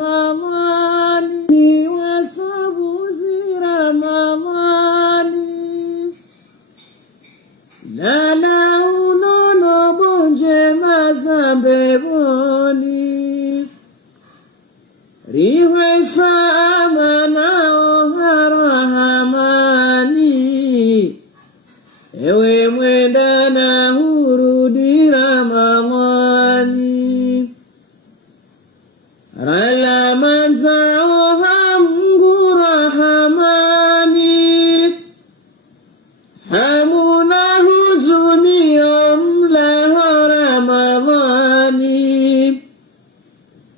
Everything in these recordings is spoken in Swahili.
Ramadhani wasabuzi Ramadhani lala unono bonje mazambe boni riwe saamana oharahamani ewe mwenda na hurudi Ramadhani rala manzao hamgu rahamani hamuna huzuni omlaho Ramadhani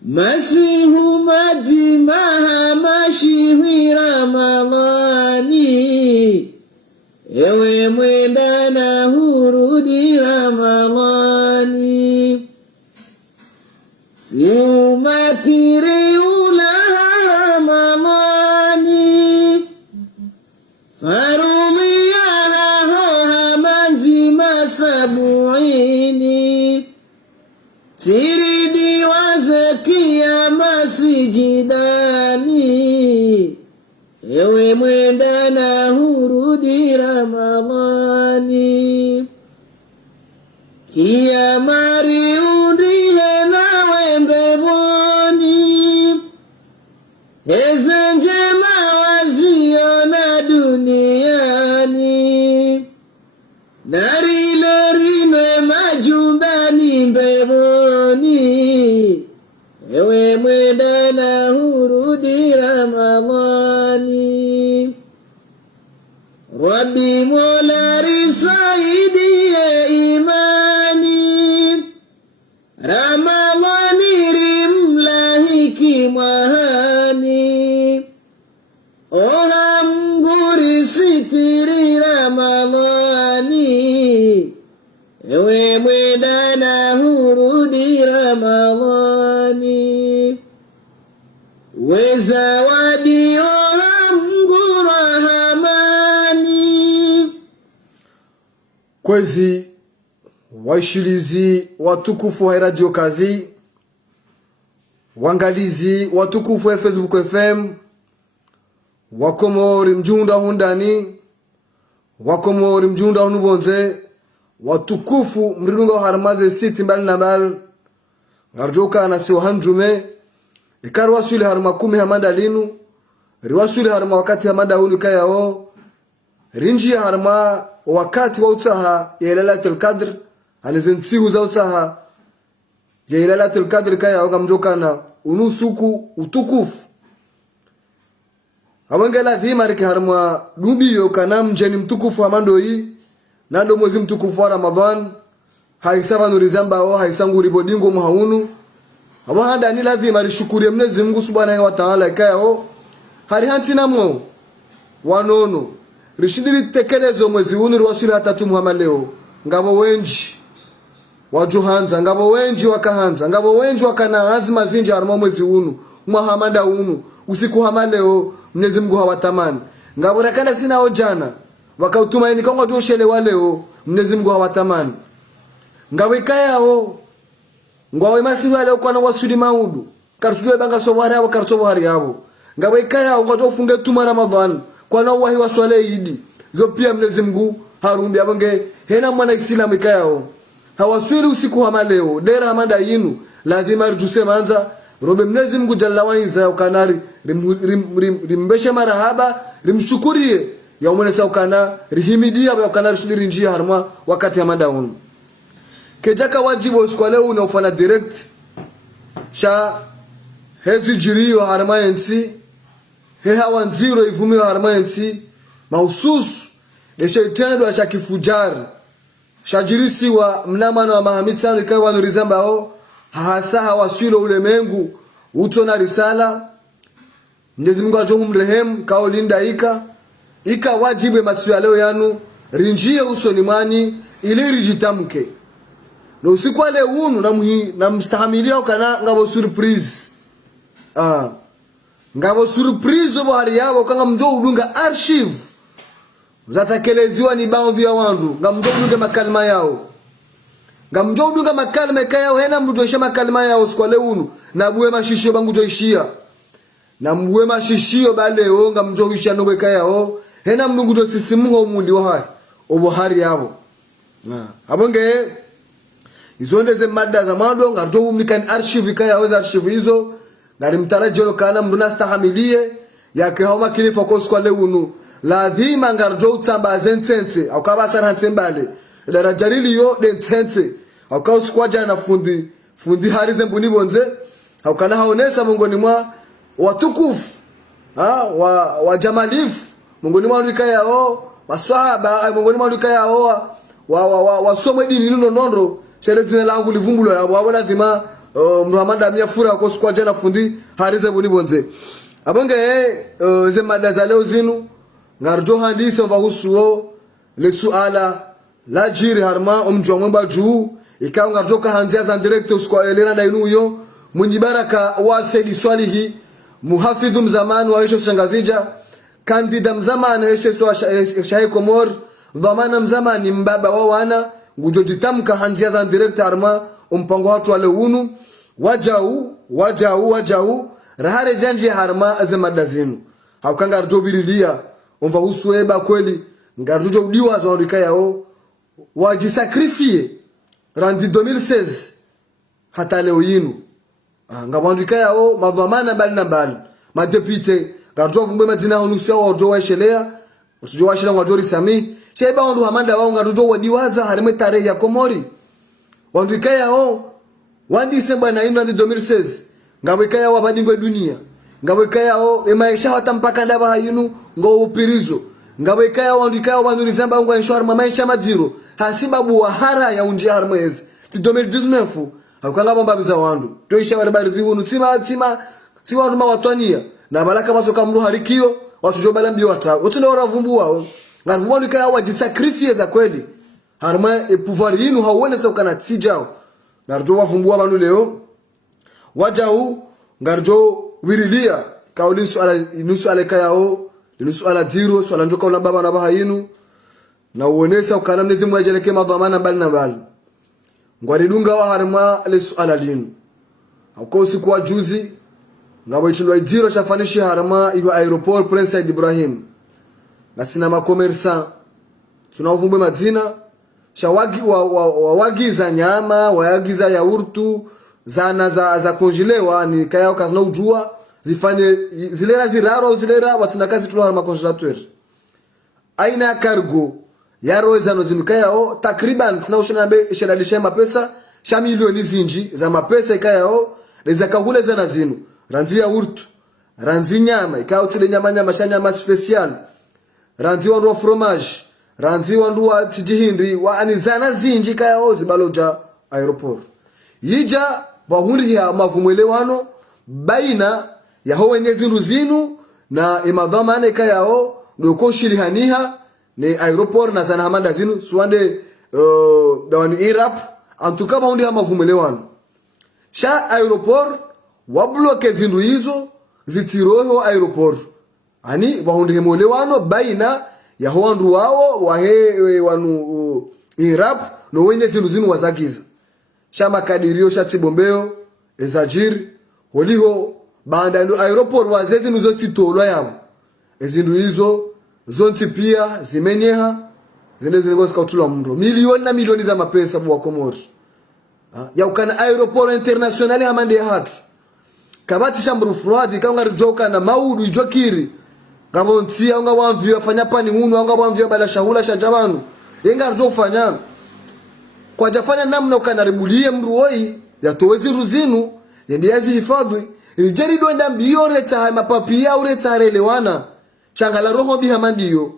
masihu majimaha mashihi Ramadhani ewe mwenda na hurudi Ramadhani siumakiri ulaha Ramadhani farumiyanaho hamanzima sabuini tiridi wazakia masijidani ewe mwenda na hurudi Ramadhani kiamari undihe na wembe boni eze njema waziona duniani narile rime majumbani mbeboni ewe mwenda na hurudi Ramadhani Rabbi Mola risaidie imani Ramadhani rimlahiki mwahani oha mguri sitiri Ramadhani ewe mwenda na hurudi Ramadhani weza wadi oha mgura hamani. Kwezi waishilizi watukufu wa Radio Kazi, wangalizi watukufu wa Facebook FM, wakomori mjunda hundani, wakomori mjunda hunubonze, watukufu mridunga harmaze siti mbali na mbali, ngarjoka na siwa hanjume, ikaru wasuli harma kumi hamanda linu, riwasuli harma wakati hamanda hunu kaya o, rinji harma wakati wa utaha ya ilalatul qadr, anizintihu za utaha ya ilalatul qadr kaya o gamjoka na unusuku utukufu. Awangela dhima riki harma dubiyo kana mjeni mtukufu hamando hii, nado mwezi mtukufu wa Ramadhan, haisava nurizamba o haisangu ribodingo muhaunu. Awahanda ni lazima rishukuri Mwenyezi Mungu Subhanahu wa Ta'ala kaya o harihanti namwo wanono rishidiri tekelezo mwezi hunu riwasuli hatatu Muhammad leo ngabo wenji wajuhanza ngabo wenji wakahanza ngabo wenji wakana azma zinji harma mwezi hunu Muhammad hunu usiku hama leo Mwenyezi Mungu hawatamani ngabo nakana sina ojana wakautumaini kwa joshele waleo Mwenyezi Mungu hawatamani ngabo kaya o ngwawe masihu leo kwa na wasuli maudu kartujwe banga sobwari abo kartobwari abo ngabo kaya o ngoto funge tuma Ramadhan kwa na wahi waswale idi zo pia Mwenyezi Mungu harumbi abange hena mwana Islamu kayao hawaswili usiku hama leo dera hamanda yinu lazima tuseme anza robe Mwenyezi Mungu jalla wa inza ukanari rimbeshe marahaba rimshukurie ya umene ukana rihimidia ya ukanari shidiri njia harma wakati hamanda hunu kejaka wajibu usiku leo unaofana direct sha hezi jiriyo harma yensi heha wanziro ivumiyo harma yensi mahususu deshe itendo ya kifujari shajirisi wa mnamano wa mahamitano ikawa wanurizamba o hasaha wasilo ulemengu utona risala Mwenyezi Mungu ajomu mrehemu kao linda ika wajibu masiwa leo yanu rinjie uso ni mwani ili rijitamke na usiku wale unu na mstahamilia ukana ngabo surprise ngabo surprise obo hari yabo kanga mjo udunga archive zatakeleziwa ni baadhi ya wandu ngamdo udunga makalima yao ngamjo udunga makalima kaya hena mndu toisha makalima ya oskwale unu na buwe mashishio bangu toishia na mbuwe mashishio bale o ngamjo wisha nobe kaya o hena mndu to sisimuho mundi wa hai obohari yabo abonge izonde ze mada za mado ngarjo umnikani archive kaya weza archive hizo ngari mtarajelo kana mndu nastahamilie yake homa kili focus kwa leunu lazima ngarjo utamba zentense au kabasa rantembale darajarili yo dentense au kauskwaja na fundi harize mbuni bonze au kana haonesa mongoni mwa watukufu wa jamalif mongoni mwa ndika yao waswahaba mongoni mwa ndika yao wasomwe dini nino nondo shere zine langu livumbulo yabo abo lazima Muhammad amia fura kwa skwaja na fundi harize mbuni bonze abonge ze mada za leo zinu ngarjo handisa vahusuo le suala la jiri harma omjwa mwemba juu ikawa ngarjo ka hanzia za director kwa elena dainu yo mwenye baraka wa Saidi Swalihi muhafidhu mzamani wa Isho Shangazija kandida mzamani Isho Shahi Komor dhamana mzamani mbaba wa wana ngujojitamka hanzia za director harma mpango watu wale unu wajau rahare janji harma ze madazinu haukanga arjo birilia umva usueba kweli ngarujo udiwa za ndika yao wajisakrifie randi 2016 hata leo yinu ngabandika yao madhamana bali na bali madepite ngarujo vumbe madina honusia wa ojo washelea usijo washelea ngajori sami sheba wandu hamanda wao ngarujo wadiwaza harime tarehe ya Komori wandika yao December 9 2016 ngabweka yao abadingwe dunia ngabweka yao emaisha hata mpaka ndaba hayinu ngo upirizo ngabweka yao ndika yao bandu nizamba ngo inshwar maisha maziro hasibabu wahara ya unji harmezi ti 2019 hakanga bomba biza wandu toisha barabara zihunu tima si wandu mawatwania na balaka mazoka mru harikio watu jo balambi wata wote ndio waravumbua ngabwo ndika yao wajisacrifice za kweli harma e pouvoir yinu hauone sasa kana tijao ngarjo wavumbua bandu leo wajau ngarjo wirilia kauli swala nusu alekayao nusu ala zero swala njoka una baba na bahayinu na uonesa ukana mnezi mwajeleke madhamana mbali na mbali ngwaridunga wa harma le swala linu uko siku wa juzi ngabo itindwa zero chafanishi harma iyo aeroport Prince Said Ibrahim ngasina makomersa tunavumbwe madina shawagi wagiza nyama wayagiza yaurtu zana za konjilewa ni kayao kazina ujua zifanye zilera ziraro zilera watinakazi tulo ma congelateur aina cargo ya rozano zimkayao takriban tunaoshana be shadalisha mapesa sha milioni zinji za mapesa ikayao leza kahule zana zinu ranzi ya urtu ranzi nyama ikao tile nyama shanyama special ranzi wa fromage ranzi wandu wa tijihindi wa anizana zinji kayao zibaloja aeroport yija bahundi ya mavumwelewano baina ya ho wenye zindu zinu na imadhamane kayao ndoko shilihaniha ni aeroport na zana hamanda zinu suande dawani Iraq antuka bahundi ya mavumwelewano sha aeroport wabloke zindu hizo zitiroho aeroport ani bahundi ya mwelewano baina ya ho wandu wao wahe wanu Iraq no wenye zindu zinu wazagiza shama kadirio shati bombeo ezajiri holiho banda ndo aeroport wazezi nuzo titolwa yabo ezindu hizo zonti pia zimenyeha zile ngozi kautula mndo milioni na milioni za mapesa bwa Komori ya ukana aeroport internationali hamande hatu kabati shambru fraude kanga rijoka na maudu ijokiri ngabontia nga wamvio afanya pani hunu nga wamvio bala shahula shajabanu yenga rijo fanya kwa jafanya namna ukanaribulie mruoi ya towezi ruzinu yendi yazi hifadhi ilijeri doenda mbio reta hai mapapia ureta harelewana shangala roho biha mandiyo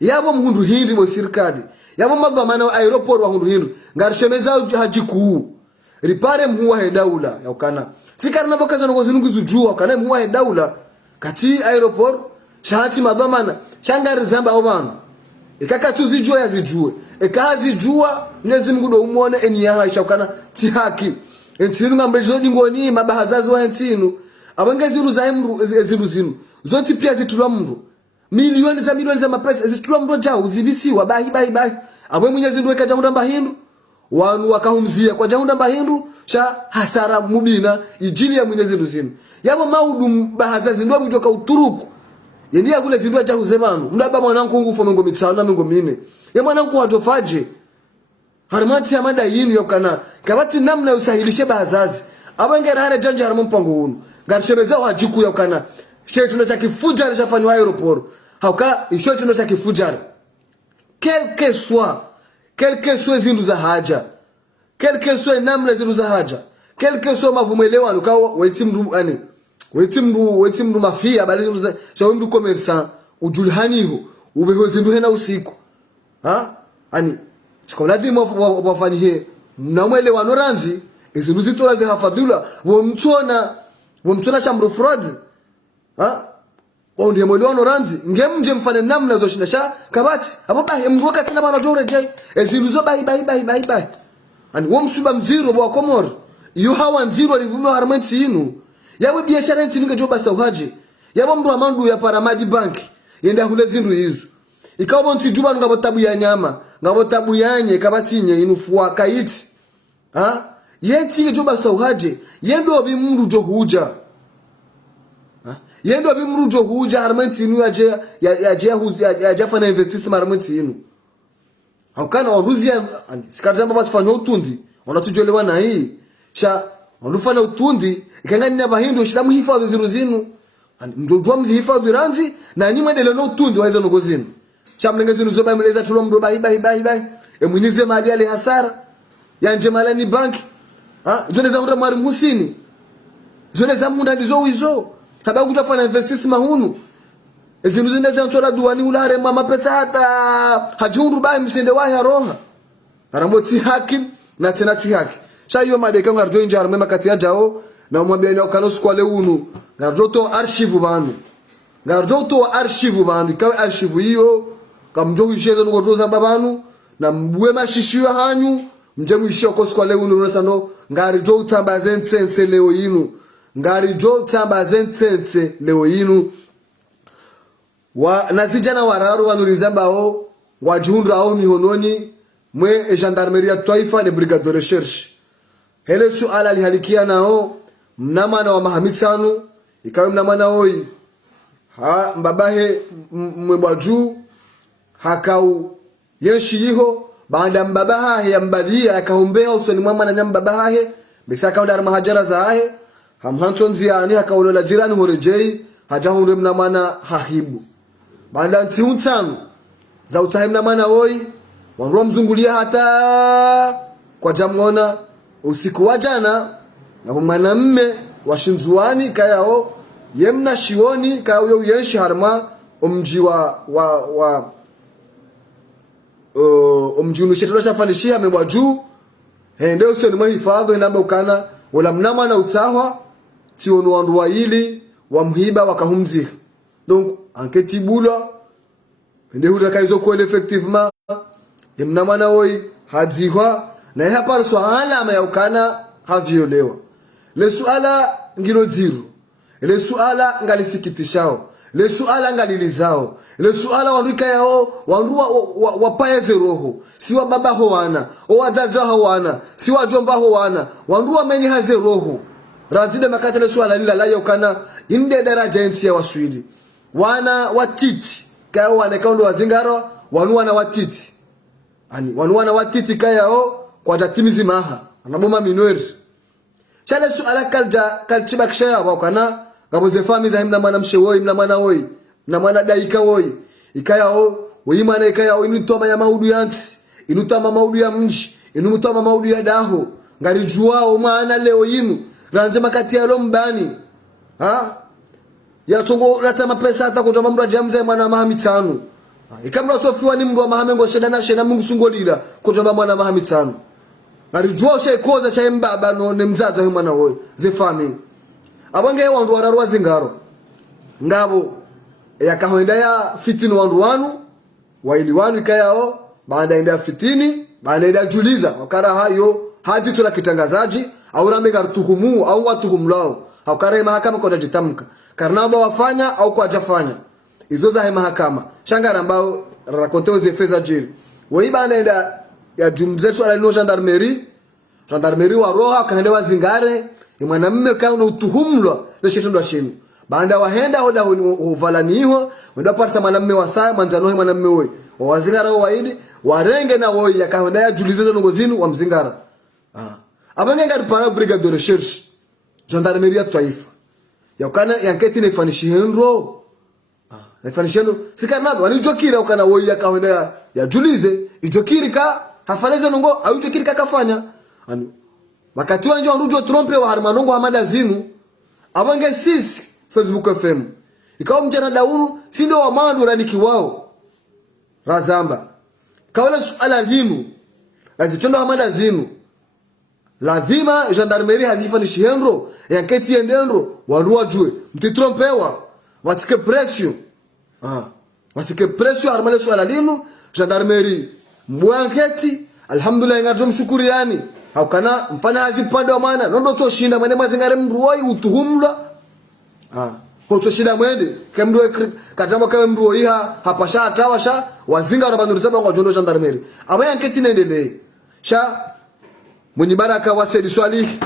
yabo mhundu hindi bo sirikadi yabo madhamana aeroport wa hundu hindu ngarishemeza hajiku ripare mhuwa hedaula ya ukana sikari nabo kaza ngo zinungu zujua kana mhuwa hedaula kati aeroport shahati madhamana shangari zamba obana ikaka tuzijua yazijue ekazijua Mwenyezi Mungu ndo umuone eni ya haisha ukana ti haki entinu ngambejo dingoni mabahazazi wa entinu abanga ziru za emru ziru zinu zoti pia zitulwa mru milioni za mapesa zitulwa mru jao zibisiwa bahi abwe Mwenyezi Mungu ekaja mramba hindu wanu wakahumzia kwa jahunda bahindu sha hasara mubina ijili ya Mwenyezi Mungu yabo maudu bahazazi ndo kutoka uturuku yendia kule zindua cha kuzemanu mdaba mwanangu ngufo mengo mitano na mengo mine ya mwanangu hatofaje harimati ya mada yinu yokana kabati namna usahilishe bahazazi abangera hare janja harimo mpango unu ngarishebeza wajiku yokana shetu ndo cha kifujari chafanywa aeroport hauka ishotu ndo cha kifujari quelque soit zindu za haja quelque soit namna zindu za haja quelque soit mavumelewa ukawa wetimru mafia bali zindu za shawimdu commerçant ujulhaniho ubeho zindu hena usiku ani chikoladhi wafanyie mnamwelewano ranzi izindu zitora zihafadhula womtona shamro fraud ndiye mwelewano ranzi ngemje mfane namna zoshinda sha kabati hapo bahi mruka tena bana dore jai ezindu zo bahi ani womsuba mziro bwa komor iyo hawa nziro livume harmanti inu yawe biashara ntini ngejoba sauhaje yabo mru amandu ya Paramadi Bank yenda hule zindu hizo ikawa nti juba ngabo tabu ya nyama ngabo tabu yanye kabatinye inufuwa kaiti yenti ngejoba sauhaje yendo bi mru jo huja yendo bi mru jo huja harmanti inu ya jafana investment harmanti inu haukana wanruzia sikatamba basifanya utundi wanatujolewa na hii sha wanufanya utundi ikangani na bahindu shidamu hifadhi ziru zinu mdodwa mzi hifadhi ranzi na nyuma ndele no utundi waiza nugo zinu sha mlenge zinu zoba mleza tulo mdo bahi emwinize mali yale hasara yanje malani banki zone za huta mwari musini zone za munda ndizo wizo haba kutafanya investisi mahunu zinu zinde za ntola duwani ulare mama pesa hata hajundu bahi msende wahi haroha haramoti hakim na tena tihaki sha hiyo madeka ngarjo injar mema kati ya jao na mwambia ni okanosu kwa leunu ngarjo to archive banu ikawe archive hiyo kamjo isheze nugotoza babanu na mbwe mashishio hanyu mje mwishio kosu kwa leunu nesando ngarjo utambaze nsense leo yinu wa nazijana wararu wanurizambao wajundra au mihononi mwe gendarmerie taifa de brigade de recherche hele suala lihalikia nao mnamana wa mahamitanu ikawe mnamana oi mbabahe mwebaju hakau yenshi yiho baada mbabaha ya mbadia akaombea usoni mama na mbabaha bisa kaunda mahajara za ahe hamhantonzi ani hakaulola jirani horejei hajahunde mnamana hahibu baada ntiuntanu za utahe mnamana oi wanruwa mzungulia hata kwa jamona usiku wa jana na mwanamme wa Shinzuani kayao yemna shioni kayao yenshi harma umji wa umji unushetula shafanishia mewaju ndio usoni mahifadho inamba ukana wala mnama na utahwa tionu wanruwa hili wa mhiba wakahumzi donc enquête bula ndio hutaka hizo kwa effectivement yemnamana oi hadzihwa na hapa swala ama yaukana haviolewa le suala ngilo ziru le suala ngalisikitishao le suala ngalilizao le suala wanduka yao wanduwa wapaeze roho siwa baba ho wana o wazazi ho wana siwa jomba ho wana wanduwa menye haze roho razide makata le suala lila la yaukana inde daraja ensi ya waswidi wana watiti kao wana kaundo wazingaro wanuwa na watiti wanuwa na watiti kayao kwa jatimizi maha anaboma minweri chale suala kalchiba kishaya wakana gaboze fami za himna mwana mshewoi mna mwana oi mna mwana daika oi ikayao weimana ikayao inutoma ya maudu yanti inutama maudu ya mji inutama maudu ya daho ngarijuao maana leo yinu ranze makati ya lombani ya tongo latama pesa hata kutoma mru jamze mwana mahamitanu ikamra tofiwa ni mru wa mahamengo sheda mungu sungolila kutoma mwana mahamitanu ngarijua shekoza cha mbaba no nemzaza huyo mwana woy ze family abange wandu wararwa zingaro ngabo yakahoenda ya fitini wandu wanu waili wanu ikayao baada enda fitini baada enda juliza wakara hayo haji tula kitangazaji au ramega tuhumu au watuhumlao au kare mahakama kwa jitamka karnaba wafanya au kwa jafanya hizo za mahakama shangara ambao rakontewe ze feza jiri woi baada enda ya jumze swala lino gendarmerie wa roha kaende wazingare mwanamume kauna utuhumlwa le shetendo shenu baada wahenda hoda uvalaniho wenda parsa mwanamume wasaa manzano mwanamume wewe wazingara waidi warenge na woi yakaenda ya julize ngozinu wa mzingara abanga ngari para brigade de recherche gendarmerie ya taifa yakana yanketi ne fanishi henro ne fanishi henro sikarnabe wanijokira ukana woi yakaenda ya julize ijokiri ka hafaneze nongo au ijokiri ka kafanya ani makati wanje warujo trompe wa harmanongo hamada zinu abange sisi Facebook FM ikawa mjana daunu sindo wa mandu raniki wao razamba kawala suala linu lazitondo hamada zinu lazima gendarmerie hazifani shihendro yanketi endendro waruwa jue mtitrompewa watike pression watike pression harmale suala linu gendarmerie mwanketi alhamdulillah ngato mshukuri yani haukana mfana hazipande wa maana nondo to shinda mwende mazingare mruoi utuhumla kwa to shinda mwende kemdo katama kama mruoi hapasha atawasha wazinga rabanduliza bango jondo gendarmerie aba yanketi nendele sha mwenye baraka wasedi swali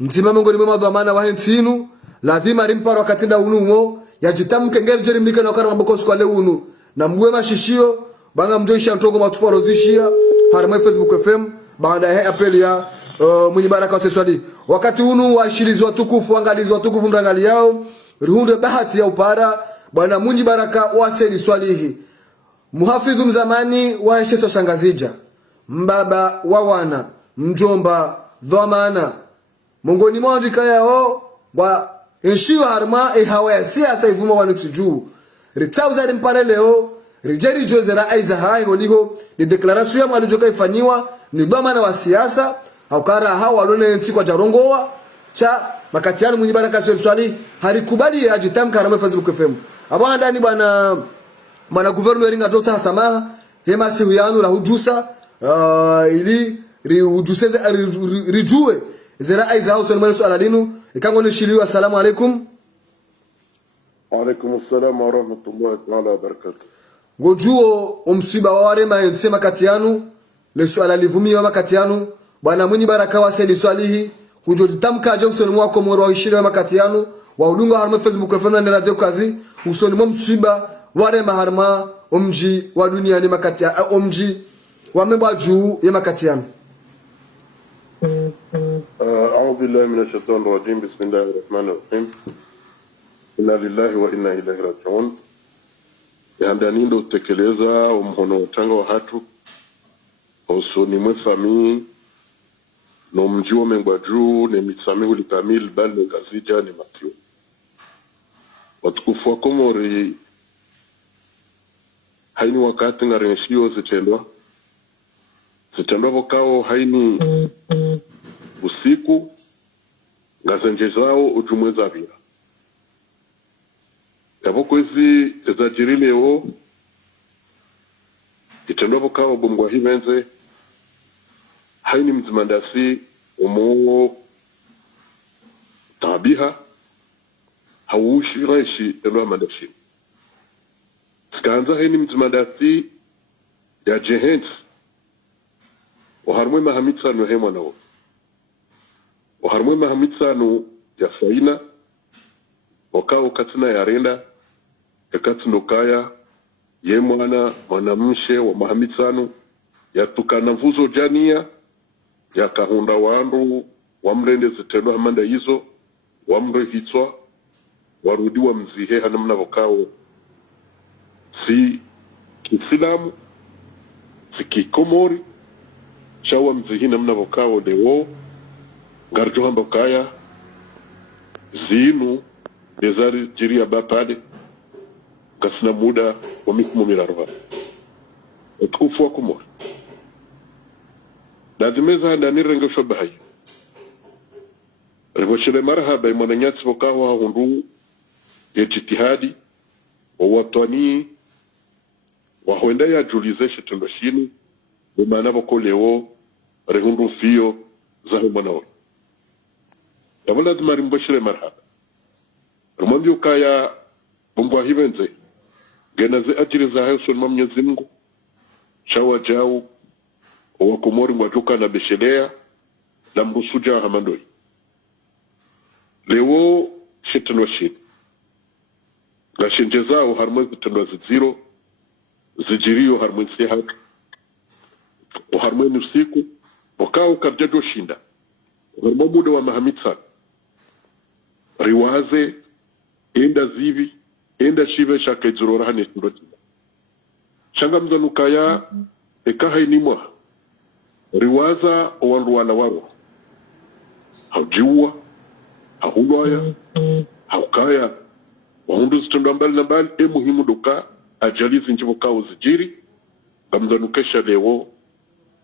mzima mongoni mwa dhamana wa hensinu lazima rimparo akatinda unumo yajitamke ngerjeri mnika na kana maboko kwa leo unu na mgwe mashishio banga mjoisha ntogo matuparo zishia harama Facebook FM baada ya apeli ya mwenye baraka wasedi wakati unu washirizi watukufu angalizi watukufu mrangali yao ruhunde bahati ya upara bwana mwenye baraka wasedi swalihi muhafidhu mzamani wa hesheso shangazija mbaba wa wana mjomba dhamana mongoni mwa ndika yao wa enshiwa harma hawa ya siasa ivuma wanitsiju ritauza rimpare leo rijeri jozera aiza hai ngoligo de declaration ya mwalijo kaifanywa ni dhamana wa siasa haukara hawa walone nti kwa jarongoa cha makatiano mwenye baraka swali harikubali ajitamka harama Facebook FM abana ndani bwana gouverneur ngadota samaha hema siwiano la hujusa ili rijuseze rijue zera aiza hao swali swala linu ikango ni shiliwa assalamu alaikum wa alaikum assalam wa rahmatullahi ta'ala wa barakatuh gojuo umsiba ware maense makatianu le swala livumia makatianu bwana mwenye baraka waseli swalihi kujotamka Jackson mwako mworo wa ishira makatianu wa udunga harma Facebook FM na radio kazi usoni mwa msiba ware maharma omji wa dunia ni makatia omji wamebwa juu ya makatianu أعوذ بالله من الشيطان الرجيم بسم الله الرحمن الرحيم إنا لله وإنا إليه راجعون yandani ndo tekeleza umhono tanga wa hatu usoni mwefami no mjiwo mengwaju ne mitsami ulikamil bal ngazija ni matio watukufu wa Komori haini wakati ngarenshio zitendwa vokao haini usiku ngazenje zao ujumweza vila yavoko hizi ezajiri leo itendo vokao bomgwa hivenze haini mzimandasi umo tabiha haushi raishi elwa mandashi skanza haini mzimandasi ya jehens waharmwe mahamitsano hemwa nao waharmwe mahamitsano ya faina wakao katina ya renda ya katino kaya ye mwanamshe wa mahamitsano ya tukana mvuzo jania ya kahunda wandu wamrende zitendo hamanda hizo wamre hitswa warudiwa mzihe hanamna wakao si kisilamu si kikomori shawa mzihi namna wakao dewo garjo hamba kaya zinu dezari jiria bapade kasina muda wa mikumu mirarwa utukufu wa Komori lazimeza handani rengo shabahayi rivoshile marhaba imananyatsi wakawa hundu ya jitihadi wa watani wa huenda ya julize shitundo shini bumana wako leo rehundu fiyo zahu manaori tabula zimari mboshile marhaba rumambi ukaya bumbwa hivenze genaze ajiri za hayo sonma Mwenyezi Mungu shawa jau wa Komori mwajuka na beshelea na mrusuja hamandoi leo shetano shit la shenjezao harmoni tendo ziro zijirio harmoni sihat o harmoni usiku wakao karjajo shinda harmoni muda wa mahamitsa riwaze enda zivi enda shive shaka izurora hane tindoti shanga mzanukaya ekaha inimwa riwaza owanruwana waro haujiwa hahulwaya haukaya wahundu zitendo mbali na mbali muhimu duka ajalizi njivo kao zijiri gamzanukesha lewo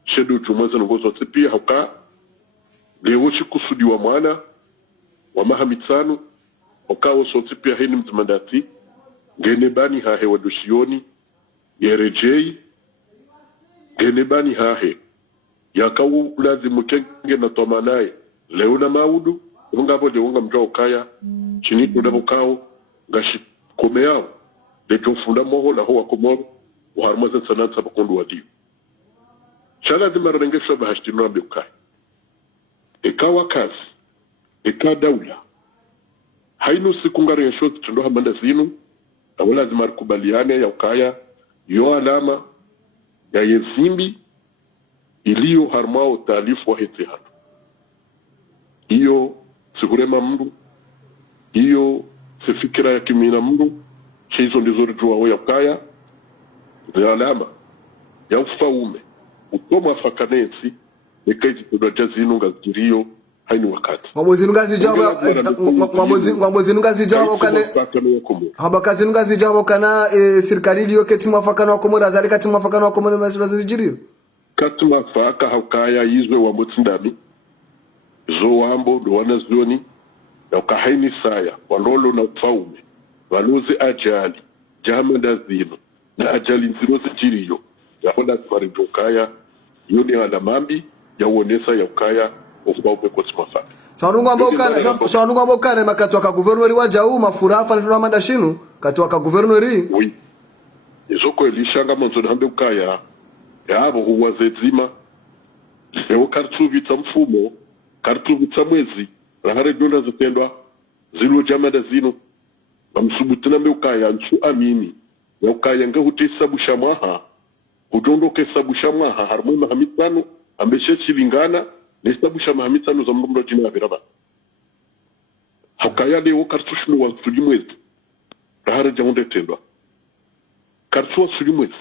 shedu jumaza nungozo pia hauka lewo shikusudi wa mwana wa mahamitsanu wakao soti pia heni mzimandati genebani hahe wadushioni yerejei genebani hahe yakau lazimu kenge na tomanae leo na maudu unga bode unga mjao kaya chini tunabo kao gashi komeyao de jofunda moho la hoa Komoro uharmaza sanata bakondu wadiu shala zimarengesho bahashtinuna biukai ikawa kazi ika daula hainu sikungari ya shoti tundo hamanda zinu awala zimarikubaliane ya ukaya yo alama ya yezimbi iliyo harmao taalifu wa heti hatu iyo sigurema mndu iyo sifikira ya kimina mndu shizo ndizori juwa ya ukaya ya alama ya ufaume utoma fakanesi nikaiti tudoja zinu ngazirio hainu wakati Ngwabozi nungazi jawaba ukane habakazi nungazi jawaba ukana sirikali liyo keti mwafakano wa Komoro azali kati mwafakano wa Komoro masilo zijirio kati mwafaka haukaya izwe wa mutindani zo wambo do wana zioni ya ukahaini saya wanolo na ufaume waluzi ajali jamanda zino na ajali nzino zijirio ya hola kwarijo ukaya yoni alamambi ya uonesa ya ukaya ufaume kwa simafaka Shawanunga mbokane makatu waka guvernori wajau mafurafa nituna manda shinu katu waka guvernori oui izoko elishanga manzo hambe ukaya yabo huwa zezima leo kartuvitsa mfumo kartuvitsa mwezi rahare donda zitendwa zilo jamada zino bamsubutina mbe ukaya nchu amini ya ukaya nga hutisa bushamwaha hudondoke sabushamwaha harmoni mahamitsano ambeshe chilingana nesabusha mahamitsano za mrundo jina ya viraba haukaya leo kartushinu wa sulimwezi rahare jamunde tendwa kartuwa sulimwezi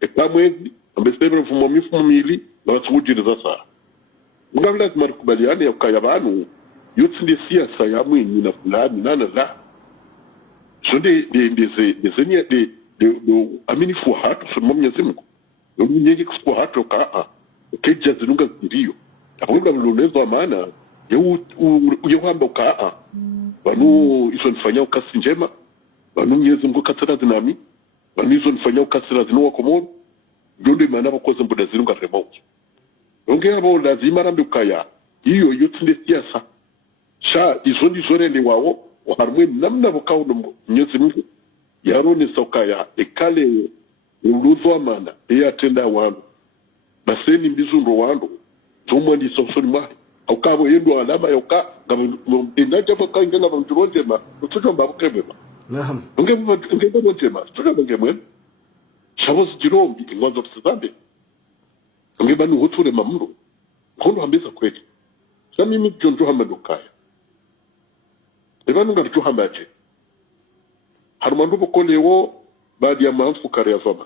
epa mwezi ambesebe mfumo mifumo mili na watsuhujiriza saa ungavila zimarikubaliane ya ukaya banu yotsinde siasa ya mwenye na fulani nana la so de aminifu hatu sunmo mnyezi mungu yungu nyenge kusikwa hatu kaa keja zinunga ziriyo akwenda mlunezo wa maana yewamba ukaa banu iso nifanya ukasi njema banu mnyezi mungu kasira zinami banu iso nifanya ukasira zinuwa Komoro yondo imana wakoze mbuda zinunga remote yunge yabo lazima rambi ukaya iyo yotsinde siasa sha iso ndizorele wawo waharmwe namna wakao mnyezi mungu yarone sokaya ekale uluzo amana eyatenda wandu baseni mbizundo wandu tumwa ndi sosoni mahi aukabo yendo alama yoka inaja baka ingena bamturonjema tucho mbabukebema naam ungeba ntema tucho bangemwe shabo jirombi ingwanzo tsidambe ungeba ni huture mamuro kono hambeza kweli sa mimi jonjo hamadokaya ebanu ngarjo hambaje harumandu bokolewo baadi ya mahamfu kare ya zoma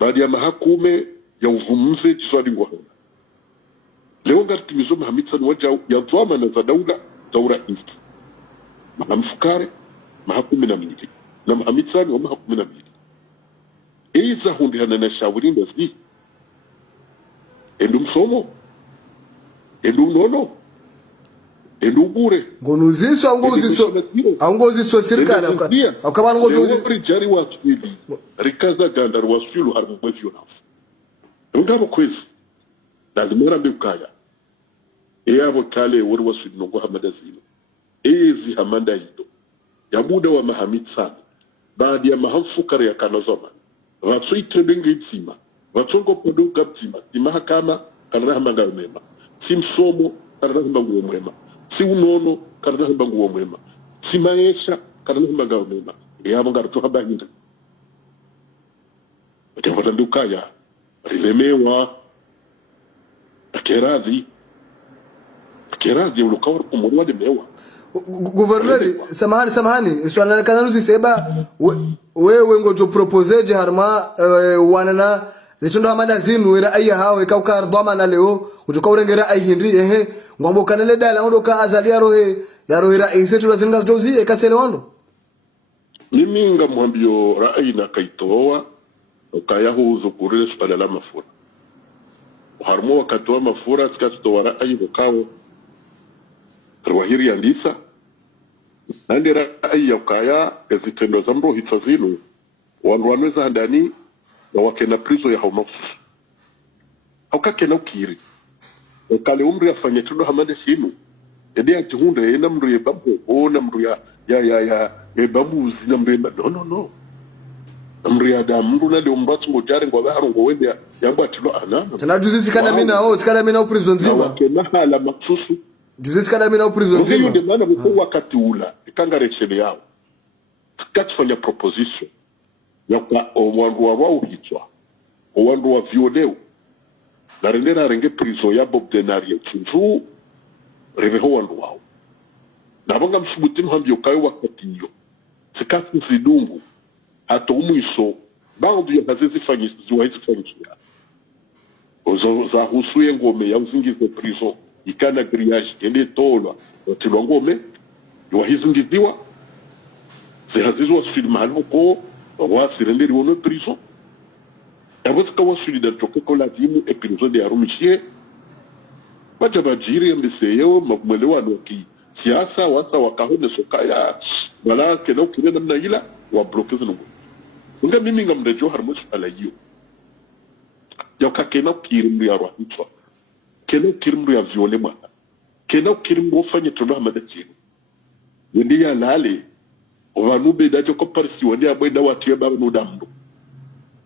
baadi ya mahakume ya uvumuze jiswadi ngwahona leo ngarti mizo mahamitsani waja ya zoma na za daula zaura insti mahamfu kare mahakume na mili na mahamitsani wa mahakume na mili eiza hundi hanana shawirinda zi endu msomo endu nono elugure ngonuziso aungoziso serikali akabana ngoziso rijari waswili rikaza gandar waswilu harbu mwezio nafu ngabo kwezi lazimera mbukaya eyabo kale wori waswili nongo hamada zino ezi hamanda hito yabuda wa mahamitsani baadi ya mahamfukari ya kanazoma ratso itrebenga itsima watsongo podo kaptima si mahakama kana hamba mema si msomo kana hamba mwema si unono kana hamba mwema si maisha kana hamba mema yabo ngaro hamba hinda Kwa ndukaya rilemewa akerazi ulokawar kumurwa de mewa Gouverneur samahani swala kana seba wewe ngoto propose je harma wanana zitondo hamada zinu ira aya hawe kaukar dhamana leo utoka urengera ai hindi ngombo kanele dala ngodoka azalia rohe ya rohe rais yetu lazinga zozi katsele wando mimi ngamwambio rai na kaitoa ukayahu zukurire spada la mafura harmo wakatoa mafura sikatoa rai ukao Rwahiri andisa nandi rai ya ukaya ezitendo zamro hitazinu wanweza handani na wakena prizo ya haumafusu haukakena ukiri ukale umri afanye tundo hamade sinu edi atihunde ena mru ye babu ona mru ya babu zina mru no mru ya da mru na de umbatu ngojare ngwa haru ngwende yangu atilo anama tana juzi sikana mina prison nzima wakena hala maksusu juzi sikana mina prison nzima ndio maana mko wakati ula ikanga rechele yao tukatufanya proposition ya kwa owandu wa uhitwa owandu wa violeo na rendera renge prison ya Bob Denario tunzu reveho wandu wao na banga msubutimu hambio kayo wakati hiyo sikati zidungu hato umwiso baadhi ya hazizi fanyisi ya za husuye ngome ya uzingize prison ikana grillage kende tolwa watilwa ngome yuwahizingiziwa zihazizwa film haluko wasirenderi wono prison yabosika wasuli da tokeko la dimu e prison de arumishie bajabajiri mbiseyo makumwelewano ki siasa wasa wakahone sokaya wala kena ukire namna ila wa blockers nungu nga mimi ngamrejo harmus ala hiyo yakakena ukirimri ya rohitwa kena ukirimri ya viole mwana kena ukirimri ufanye tono hamada chini wendi ya lale Ovanube dajo komparisi wande abwenda watiye baba nudamdo.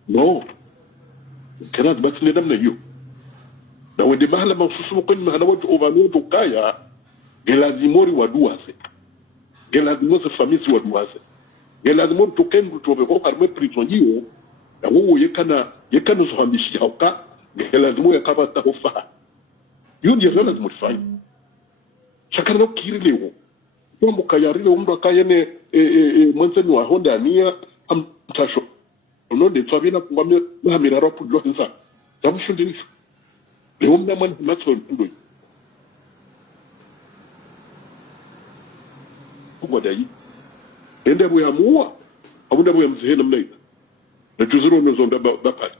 No. Kana basi ne namna hiyo. Na wende mahala masusumu kwenye mahala watu ovanube ukaya gelazimori waduase. Gelazimori famisi waduase. Gelazimori tokendu tobe kwa karme prisonnier na wewe yekana zuhambishi hauka gelazimori yakaba tahofa. Yudi lazima tufanye. Shakana no kirilewo. Yombo kayarile umro akayene mwanzani wa Honda ania amtasho ononde tsabina kumamye mahamira rapu johanza tamushudinisho leo mna mwana matso ndo kubwa dai ende buya muwa abunda buya mzihena mnaida na tuzuru nezonda bapali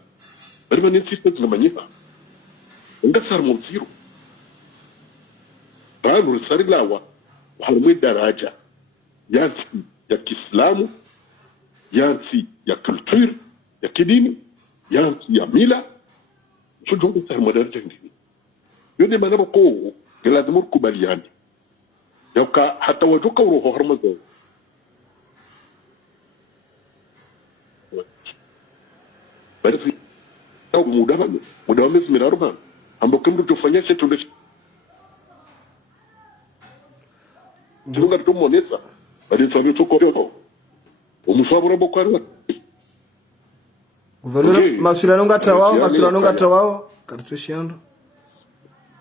bari mani insistence na manyifa ngasar mumziro balo sarilawa halmwe daraja yansi ya Kiislamu yansi ya culture ya kidini yansi ya mila shujongo sa madaraja ngini yone manabo ko lazima kubaliani yaka hata wajuka roho harmazo basi au muda mizmiraruba ambo kimdu tufanya chetu ndio Tunga tumonesa bali sabi tukoro umusabura bokwarwa Gouverneur masulano ngata wao kartushiando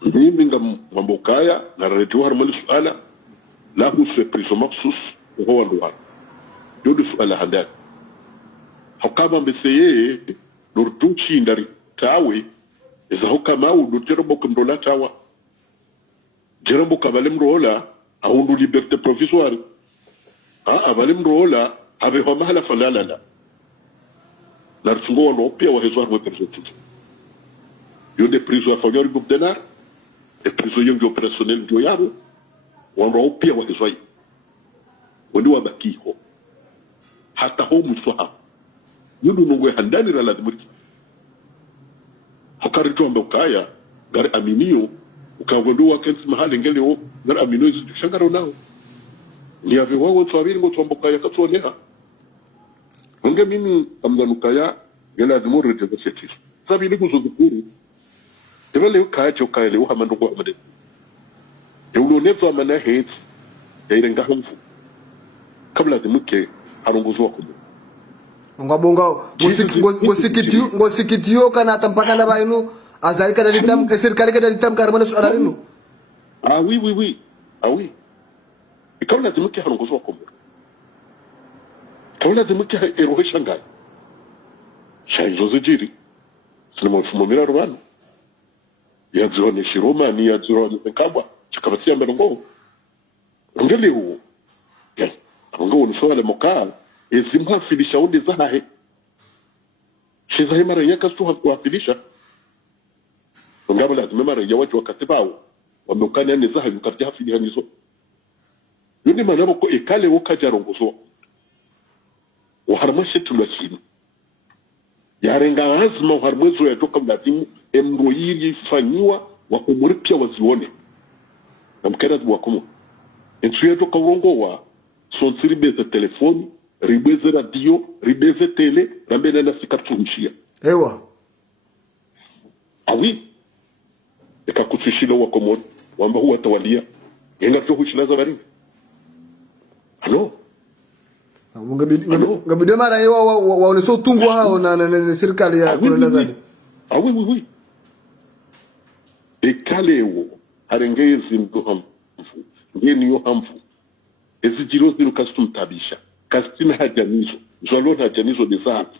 mimi ngambokaya na rejo harmali suala la huswe prison maksus ho wanduwa yodu suala hadat hakama mbeseye nurtuchi ndari tawe eza hokama udu jerobo kumdola tawa jerobo kabalem rola aundu liberté provisoire abalim rola abe ho mahala falala la rfungo no pia wa hezwa wa personnel yo de prison a faveur du denar e prison yo opérationnel do yaro wando pia wa hezwa wandi wa bakiho hata ho muswa yudu nungwe handani la dimurki hakari tomba ukaya gari aminio ukagundua kensi mahali ngeleo ngara amino shangaro nao ni ave wao twabiri ngo twamboka yakatsoneha nge mimi amdanukaya ngela dimuru de setis sabili kuzukuru tevele ukaje ukaele uhamando kwa amade uloneva mana hate yaire hamfu kabla zimuke harongozwa kumu ngabonga ngosikitio kana tampaka na bainu azali kana ditam serikali kana ditam karmana suararinu oui kabla zimuke harongozwa kumu kabla zimuke erohe shangai shaizo zijiri sinema mfumo mira rubano yazirone shiroma ni yazirone nkabwa chikabasia mbelongo ngeli huo ngo ni swala mokaa ezimha filisha undi zahe shizahe mara yaka stu hakuafilisha ngaba lazima mara ya watu wakatibao wamekanya ni zahe mkarja hafili hizo yoni manabo ko ekale wokajarongozo uharmashe tulachini yarenga azma uharmwezo ya toka mlazimu emroyiri fanyiwa wakumuripia wazione na mkera wakumu entu ya toka urongowa sonsi ribeze telefoni ribeze radio ribeze tele rambena na sikatuhishia ewa awi eka kutushila wakomo wamba huwa tawalia yenga tuhushila za garibi halo ngabide mara ewa waoneso tungwa hao na serikali ya kulenda zadi oui ekalewo harengezi mdoham ngeni yo hamfu ezijiro ziru kastum tabisha kastina hajanizo zalona hajanizo desati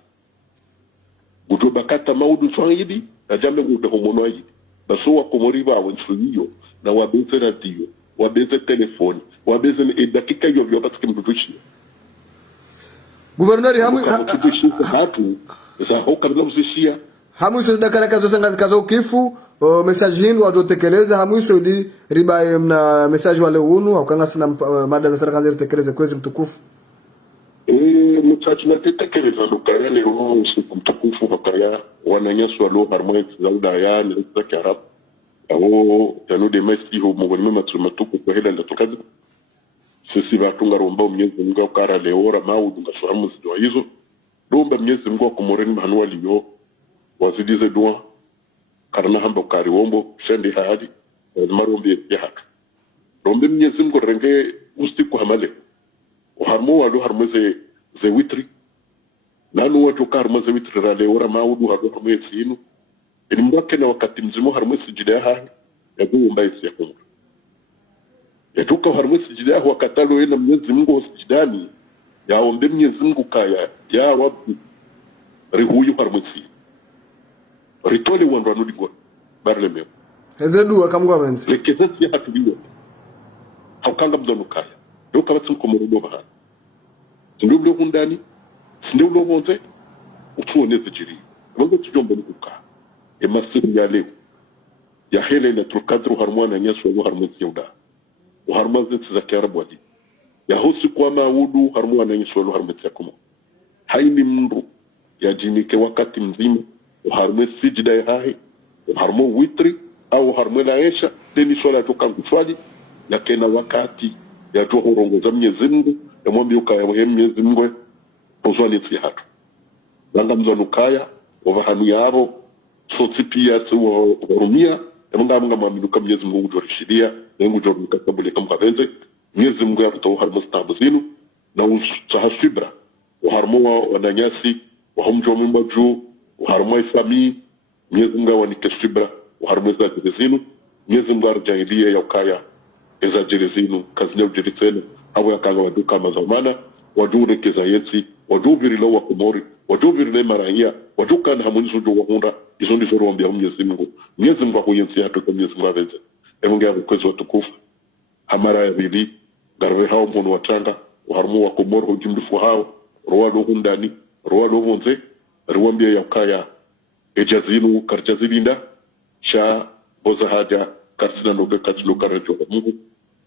gudo bakata maudu twangidi ajambe gudo homono yi baso wa komoriba wensuyo na wabeze radio wabeze telefoni wabeze dakika yo vyo batike mdudushi guvernori hatu za hoka bila mzishia hamu iso dakara kazo sangazi kazo kifu message hindu wajotekeleza hamu iso di riba na message wale unu wakanga sina mada za serikali zitekeleze kwezi mtukufu mtachi na tekeleza dukaya leo usiku mtukufu wakaya wananyasu walo harmonize zauda ya ni za kiarab au tanu de mesi ho mugoni matuku kwa hela ndatokaza sisi batunga romba Mwenyezi Mungu ukara leo ramau dunga shamu zidwa hizo romba Mwenyezi Mungu akomoreni manuali yo wazidize dua karana hamba ukari wombo shendi haadi marombi ya hatu rombe Mwenyezi Mungu renge usiku hamale uharmo walo harmeze ze witri nanu watu karmo ze witri ra leo ramau du hado harmeze inu ni mwake na wakati mzimo harmeze jidaha ya kuomba isi ya kumra yatuka harmesi jida huwa katalo ina Mwenyezi Mungu usijidani ya ombe Mwenyezi Mungu kaya ya wabu rihuyu harmesi ritole wandu anudigwa barle meo hezedu akamgwa benzi lekezesi ya hatubiyo haukanga mzonu kaya doka watu komorudo bahani sindu mlo hundani sindu mlo honze utuoneze jiri wangu tujombe nukuka emasiru ya leo ya hele ina tulkadru harmwana nyasu wa harmesi ya uda uharmaze tzakiara bwadi ya hosi kwa maudu harmu ananyishwalo harmeti yakumo haini mndu ya jinike wakati mzima uharme sijida ya hahi uharmo witri au uharme laesha teni swala toka mkufwaji ya kena wakati ya tuwa urongo za Mwenyezi Mungu ya mwambi ukaya Mwenyezi Mungu pozwali tsi hatu zanga mzonu kaya wavahani yaro sotsi pia tuwa warumia ya mga maminuka Mwenyezi Mungu ujorishidia nengu joru kakabule kamkavenze Mwenyezi Mungu ya kutoa harmo stabu zinu na usahasibra uharmo wananyasi wahumjo mimaju uharmo islami Mwenyezi Mungu wanikesibra uharmo za zinu Mwenyezi Mungu arjailia ya ukaya eza jirezinu kazine ujiritene hawa ya kanga waduka mazamana wajure keza yensi wajuviri lo wakumori wajuviri le marahia wajuka na hamunisu jo wahunda izo ndizo rombia Mwenyezi Mungu Mwenyezi Mungu huyensi hatu kwa Mwenyezi Mungu aveze emungia mkwezi watukufu hamara ya bidi garwe hao mwono watanga uharmu wakumori hujimdufu hao roa lo hundani roa lo honze ruambia ya ukaya ejazinu karjazilinda sha boza haja karsina nobe kachilo karajo Mungu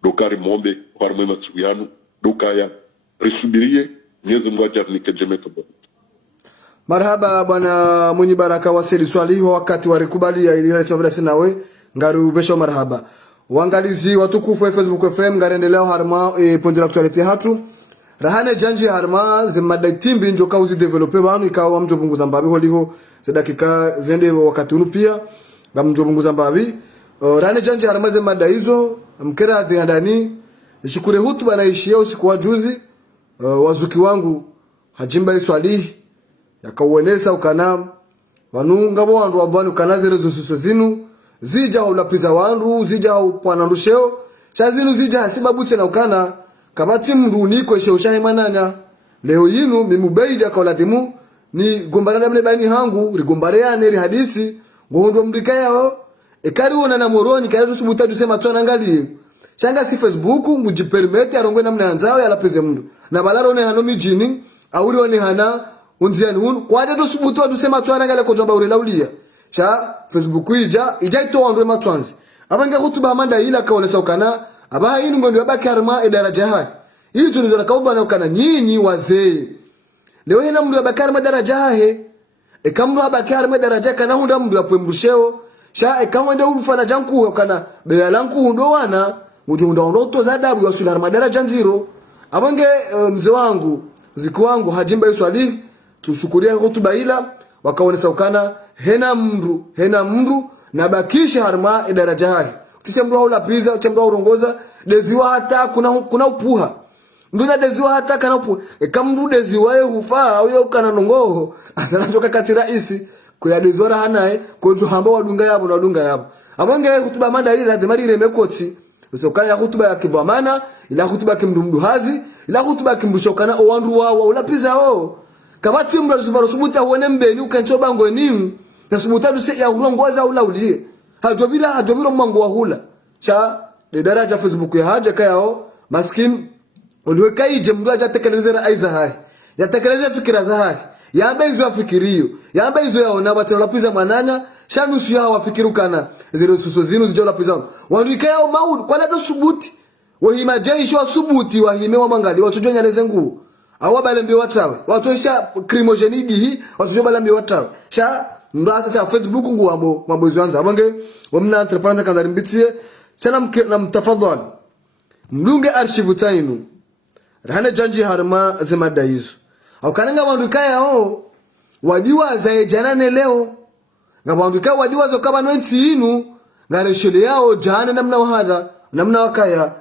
dokari mombe uharmu matsuyanu dokaya risubirie Mwenyezi Mungu ajarnike jemeka bwana. Marhaba bwana mwenye baraka wasili swali wakati warikubali ya ili rasi mabila sinawe ngari ubesho marhaba. Wangalizi watukufu wa Facebook FM ngari endeleo harma pondi la actuality hatu. rahane janji harma zimada timbi njo kauzi develope banu ikawa mjopunguza mbabi holiho dakika zende wakati unu pia mjopunguza mbabi rahane janji harma zimada hizo mkera adhiandani shukure hutuba na ishia usiku wa juzi wazuki wangu hajimba iswalihi yakauenesa ukanam wanunga bo wandu wabwani ukanazere zususo zinu zija ulapiza wandu zija upwanandusheo chazinu zija hasibabuche na ukana kama timu niko ishe ushahimananya leo yinu mimubeija kauladimu ni gombarana mne bani hangu rigombareane ri hadisi ngondo mdika yao ekari wona na moroni kari subuta dusema twana ngali changa si Facebook ngujipermete arongwe na mnanzao yala peze mndu na balaro ne hano mijini auri one hana unziani hunu kwaje dusubuta dusema twana ngali ko jomba urela ulia cha Facebook ija ito andwe matwanzi abanga hutuba amanda ila kaonesa ukana aba hii ngondo bakarma idaraja hai hii tunizona kauba na ukana nyinyi wazee leo hina mndu bakarma daraja hai ekamru abakarma daraja kana hunda mndu apwembusheo sha ekamwende ufana janku kana beyalanku ndo wana ujunda ndo za adabu ya sular madaraja nziro abange mzee wangu ziku wangu hajimba Iswali tushukuria hutuba ila wakaonesa ukana hena mndu na bakisha harma idaraja hai tishamru haula pizza chamru urongoza deziwa hata kuna upuha nduna deziwa hata kana upuha ekamru deziwa ye ufa au ye kana nongoho asana toka kati raisi kwa deziwa hanae ko hamba wadunga yabo na wadunga yabo abange hutuba manda ile lazima ile mekoti usokana hutuba ya kibwamana ila hutuba kimdumduhazi ila hutuba kimbushokana owandu wao ula pizza wao kabati mra subuta uone mbeni ukanchoba ngoni na subuta duse ya urongoza ula ulie hajobira mwangu wa hula cha de daraja Facebook ya haja kayao maskin uliweka ije mdu ajatekelezera aiza hai yatekeleze fikira za hai yamba hizo afikirio yamba hizo yaona batala piza manana shanusu yao wafikiru kana zero suso zinu zijola piza wanduikao maud kwa nado subuti wahima jeisho wa subuti wahime wa mangali watujonya nezengu awa balembe watawe watosha crimogenidi hii watujonya balembe watawe cha mbasa cha Facebook nguambo mabozi wanza abange wamna entrepreneur kanzari mbitie chana na mtafadhali mlunge archive tainu rahane janji harma zimada hizo au kananga wanduka wadiwa za janane leo ngabanduka wadiwa zo kaba nwensi inu ngareshele yao jana namna wahada namna wakaya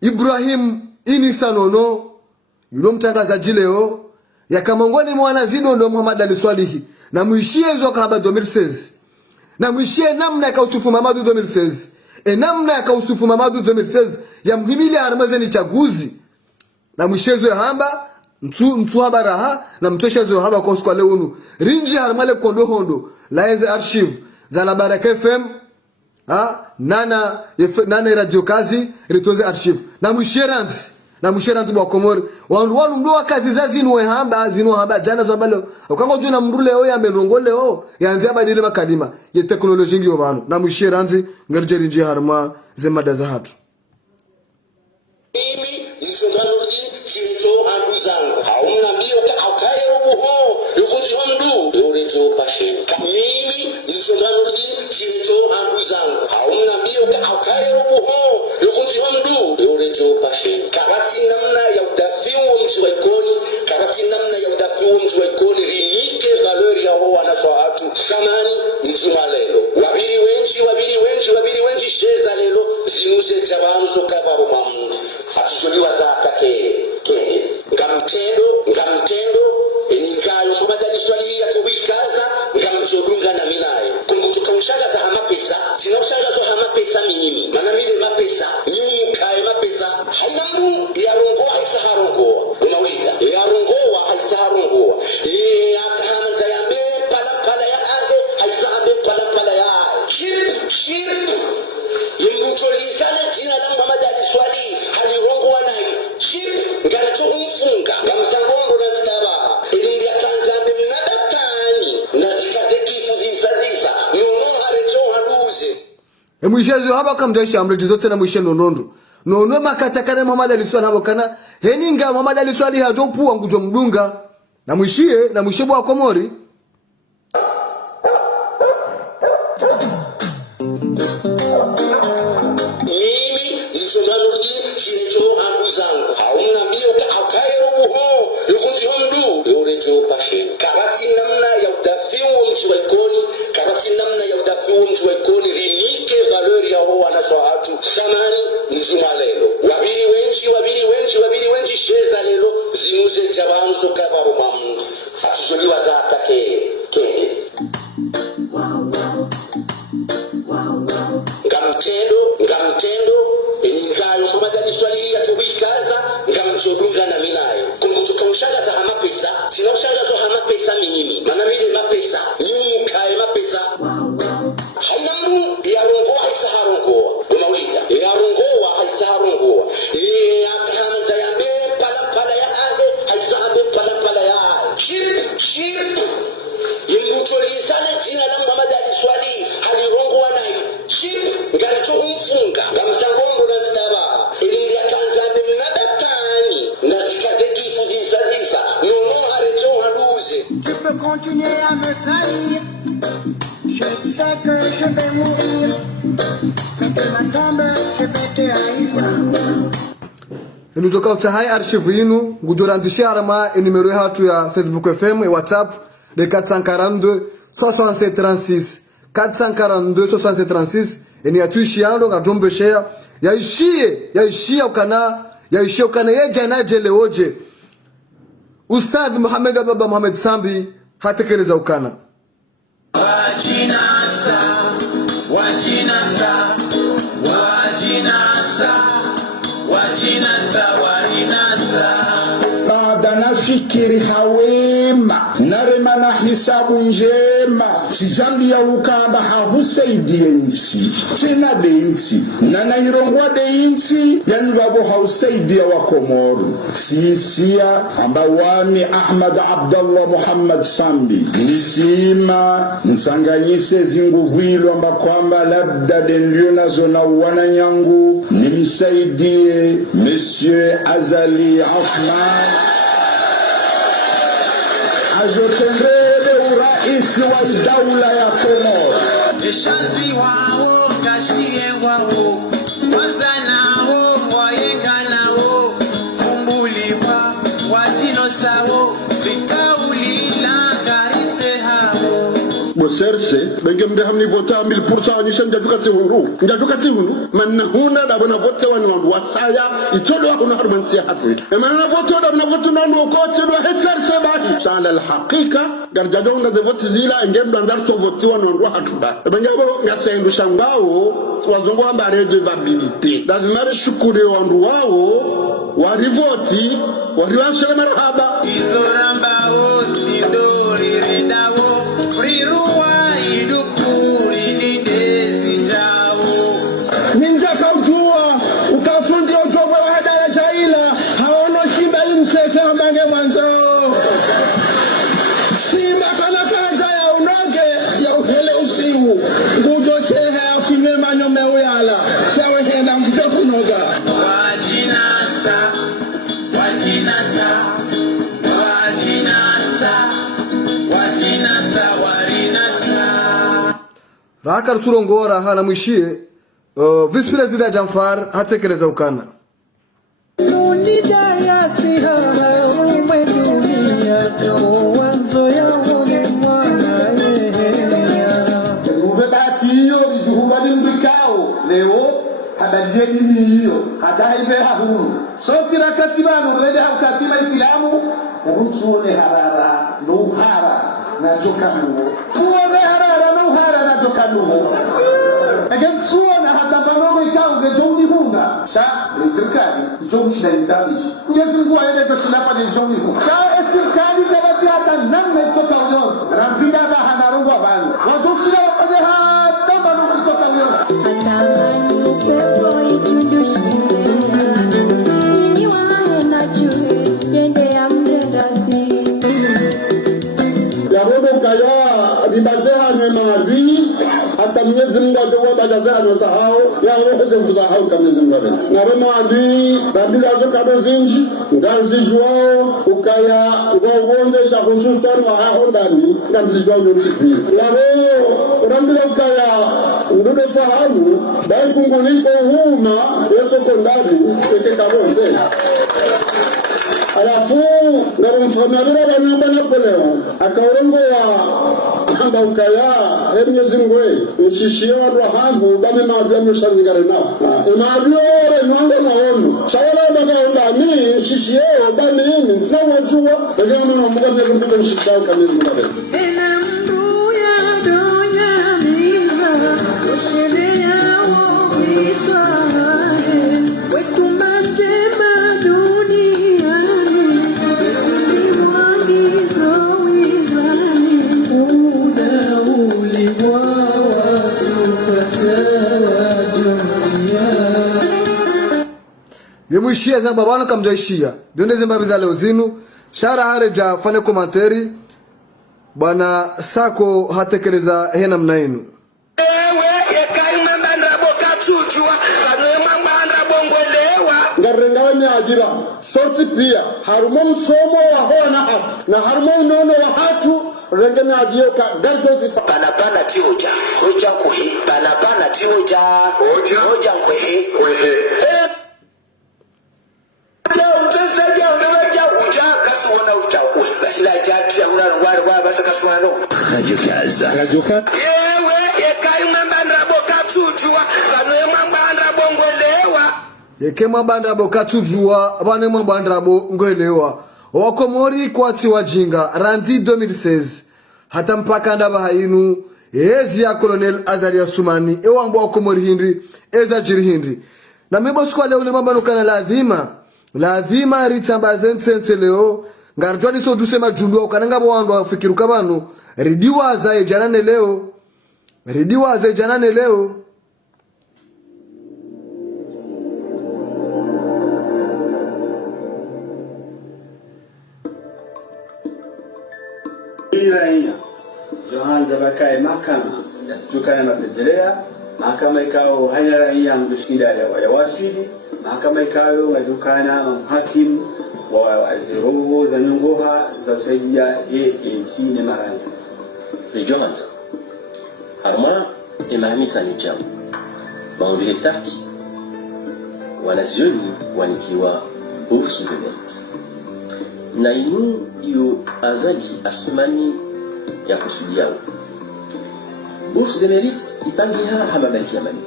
Ibrahim inisanono yulo mtangazaji leo ya kamongoni mwana zido ndo Muhammad Ali Swalihi na muishie zo kaba 2016 na muishie namna ya kausufu Mamadu 2016 namna ya kausufu Mamadu 2016 ya mhimili armazeni chaguzi na muishie zo hamba mtu habaraha na mtosha zo haba kwa siku leo unu rinji harmale kondo hondo laeze archive za la Baraka FM nana radio kazi ritoze archive na musheranzi bwa Komori wandu mdo kazi za zinu hamba jana za balo ukango juna mrule oya amenongole yanzia badile makadima ye teknolojia ngiyo bano na musheranzi ngarjeri nje harma zemada za hatu mimi nishondanuji chicho andu zangu hauna mbio akaye uho yukuzi homdu dore to pashe mimi nishondanuji chicho andu zangu hauna mbio akaye uho yukuzi homdu dore to pashe kabati namna ya udafiwa mtu wa ikoni kabati namna ya udafiwa mtu wa ikoni rinike valeri ya ho wanaswahatu samani mzuma lelo wabiri wenji sheza lelo zinuze jabanu sokabaro mamu atujoliwa za kake kenge ngamtendo enikayo mbadali swali ya tubikaza ngamchodunga na minayo kumbuka ushaga za hamapesa sinaushaga za hamapesa minimi maana mile mapesa nyinyi kai mapesa haina mbu ya rongo haisa harongo unawida ya rongo haisa harongo akaanza ya mbe pala ya ade haisa ade pala ya shirku yimutolizana jina la Muhammad Ali Swali halirongo wanayi shirku nganacho umfunga ngamsangongo na zitaba elingi akanza mnadatani na zikaze kifu zisa nono harejo haduze mwishezo haba kamjaisha amreji zote na mwishe nondondo nono makatakana Muhammad Ali Swali habo kana heninga Muhammad Ali Swali hajopuwa ngujo mdunga na mwishe bwa Komori mimi nishondanuji chicho andu zangu hauna mbio akaye zoka baro mwa Mungu atijoliwa za atake kende ngamtendo ngayo Muhammad swali atubikaza ngamchodunga na minayo kungutuka ushangaza hama pesa sina ushangazo hama pesa mimi maana mimi mapesa mimi kae mapesa hanamu yarongoa isaharongoa unawida yarongoa isaharongoa akaanza yambe pala ya ade haisabe pala ya ship yimutolizana jina la Muhammad swali halirongoa nayo ship ngalicho umfunga ngamsangombo na zidaba ili yakanza mnadatani na zikaze kifu zisa nono harecho haduze. Tu peux continuer à me trahir, je sais que je vais mourir, mais de ma tombe je vais te haïr. Nutoka utahai archive yinu ngujoranzishia arama numero hatu ya Facebook FM WhatsApp de 442 67 36 442 67 36 eni atuishiando ngadombe share yaishia ukana yeja na jele oje Ustadh Muhammad Baba Muhammad Sambi hatekeleza ukana fikiri hawema narema na hisabu njema sijambi ya ukamba hausaidie nchi tena de nchi na nairongwa de nchi yani babo hausaidia wa Komoru sisia ambawani Ahmad Abdullah Muhammad Sambi nisima nsanganyise zinguvuilo amba kwamba labda dendio nazo na wananyangu nimsaidie Monsieur Azali Othman ajotembele uraisi wa daula ya Komoro. Eshanzi wao kashie wao wazanao wayenganao kumbuliwa wajino sawo vikaulila karite hao Boserse bengemde hamni vota 1000% ni shanja dukati hundu manna huna da bana vote wanu wasaya itodo hakuna harmantia hatu manna vote da bana vote nanu kote do heserse bahi sala alhaqiqa garjaga una de vote zila ngemdo ndar to vote wanu hatu da bengabo ngasendu shangao wazongo amba redo babbilité da mari shukuri wandu wao warivoti wariwashele marhaba izoramba woti dori rendawo riruwa idukuri nidezi jao ninja kaujua ukafundi otobo wa hadara jaila haono simba imsese hamange mwanzo simba kana ya unoge ya uhele usiu ngudo tehe afime manyo meuyala shawe henda mkito kunoga Rakar turongora hana mwishie Vice President Jamfar hatekeleza ukana leo habari ni hiyo hata hivi hahuru sote rakati bano rede hakatiba Islamu rutuone harara no hara na jokanu tuone harara no hara na jokanu again tuone hata bano ikao ngejoni hunga sha serikali joni shindani Mungu aende kushilapa ni joni hunga sha serikali kabati hata namna itoka ujonzi ramzida na hanarungwa bano wadoshira wapade hata bano kusoka ujonzi Bibazeha ni maadui hata Mwenyezi Mungu atawabajaza na sahau ya roho zetu hau kama Mwenyezi Mungu na roho maadui babila zoka dozinji ngazijwao ukaya ugonde hususan wa hao ndani na mzijwao ndio ya roho urambila ukaya ndio fahamu bali kunguliko huma yeso kondani peke kabonde alafu na mfamabira banamba na koleo akaorongo wa amba ukaya Mwenyezi Mungu nchishie watu hangu bame maabia mshangare na maabia ore mwanga maono sawala baba onda mimi nchishie bame mimi tsawa jua ndio mimi namuga kwa nchishia kanisa mbele Yemuishia za babano kamjaishia donde zembabi za leo zinu shara hareja fane komanteri bwana Sako hatekeleza hena mnainu ewe yekai mambandra boka chujua anwe mambandra bongolewa ngarengawe ni ajira sorti pia harumo msomo wa hona hatu na harumo inono wa hatu renge ni ajio ka gardozi panapana tiuja hoja kuhi panapana tiuja hoja kuhi Yeke mambandra boka tujua bane mambandra bongolewa wakomori kwati wajinga randi 2016 hata mpaka ndaba hainu ezi ya Colonel Azalia Sumani ewambo wakomori hindi eza jiri hindi na mebosi kwa leo mambano kana lazima ritambaze nsense leo ngarjwadi so dusema jundu ukananga bwandu afikiru kabanu ridiwa za janane leo raia Johanza bakae mahakama tukana mapendelea mahakama ikao haina raia mshikida ya wasili mahakama ikao ngadukana hakimu wa ziroho za nyongoha za usaidia nchi ni maranya ni Johanza harma imahimisa ni jamu maudhi tati wanazioni wanikiwa bourse de mérite na inu iyo Azali Asumani ya kusudiao bourse de mérite ipangiha hamabaki amani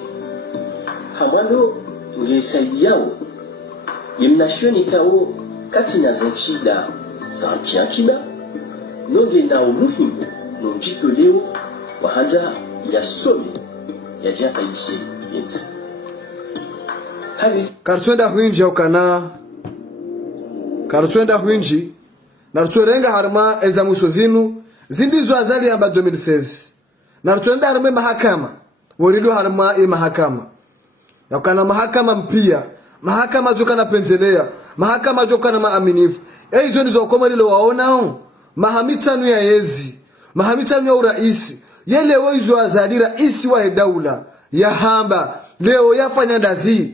hamwalo ngesaidiao yemnashoni kao katina zanchida za nchiakiba nongenda umuhimu nonjito leo wahanza yasome yajapa ishi yeti habi kartwenda huinji ukana kartwenda huinji na ruturenga harma eza mwisho zinu zindizo Azali amba 2016 na rutuenda harma mahakama worido harma mahakama na kana mahakama mpia mahakama jokana penzelea mahakama jokana maaminifu hizo ndizo koma lilo waonao mahamitanu ya yezi mahamitanu ya uraisi yele hizo Azali raisi wa daula ya hamba leo yafanya ndazi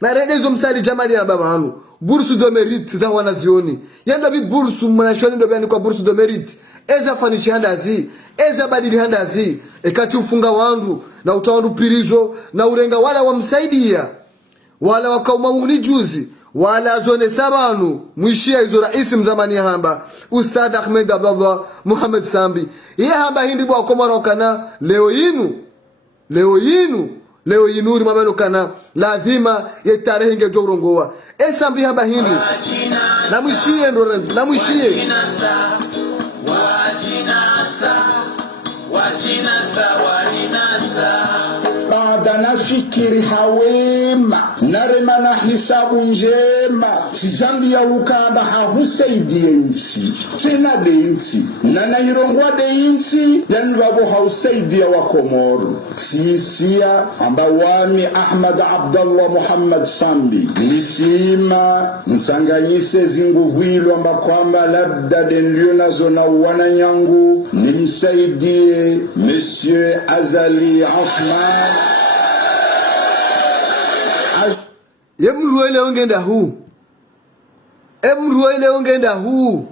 na redezo msali jamali ya babanu bourse de mérite za wanazioni yanda bi bourse mnashoni ndo bani kwa bourse de mérite eza fanishi handazi eza badili handazi ekati ufunga wandu na utawandu pirizo na urenga wala wamsaidia wala wakauma juzi wala zone sabanu mwishia hizo rais mzamani hamba Ustadh Ahmed Abdallah Muhammad Sambi ye hamba hindi bwa komaro kana leo yinu rimabelo kana lazima ye tarehe nge jorongoa esambi hamba hindi na mwishie baada nafikiri hawema narema na hisabu njema sijambi ya ukanda hahusaidie nchi tena de nchi na nairongwa de nchi yani babo hausaidia wa Komoro sisia amba wami Ahmad Abdallah Muhammad Sambi nisima nsanganyise zinguvuilo amba kwamba labda dendio nazo na wananyangu nimsaidie Monsieur Azali Osman Emruele ongenda hu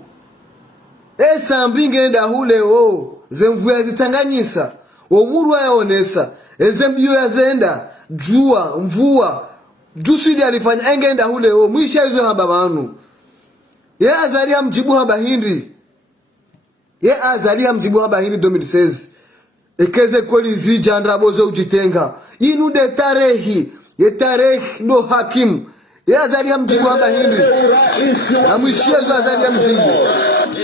Esambi ngenda hu leo zemvuya zitanganyisa omuru yaonesa ezembio yazenda jua mvua jusidi alifanya engenda hu leo mwisha hizo hamba manu ye Azali amjibu hamba hindi ye azali hamjibu haba hili 2016 ekeze kweli zija ndabozo ujitenga inu de tarehi ye tarehi ndo hakimu ye azali hamjibu haba hili amwishezo azali hamjibu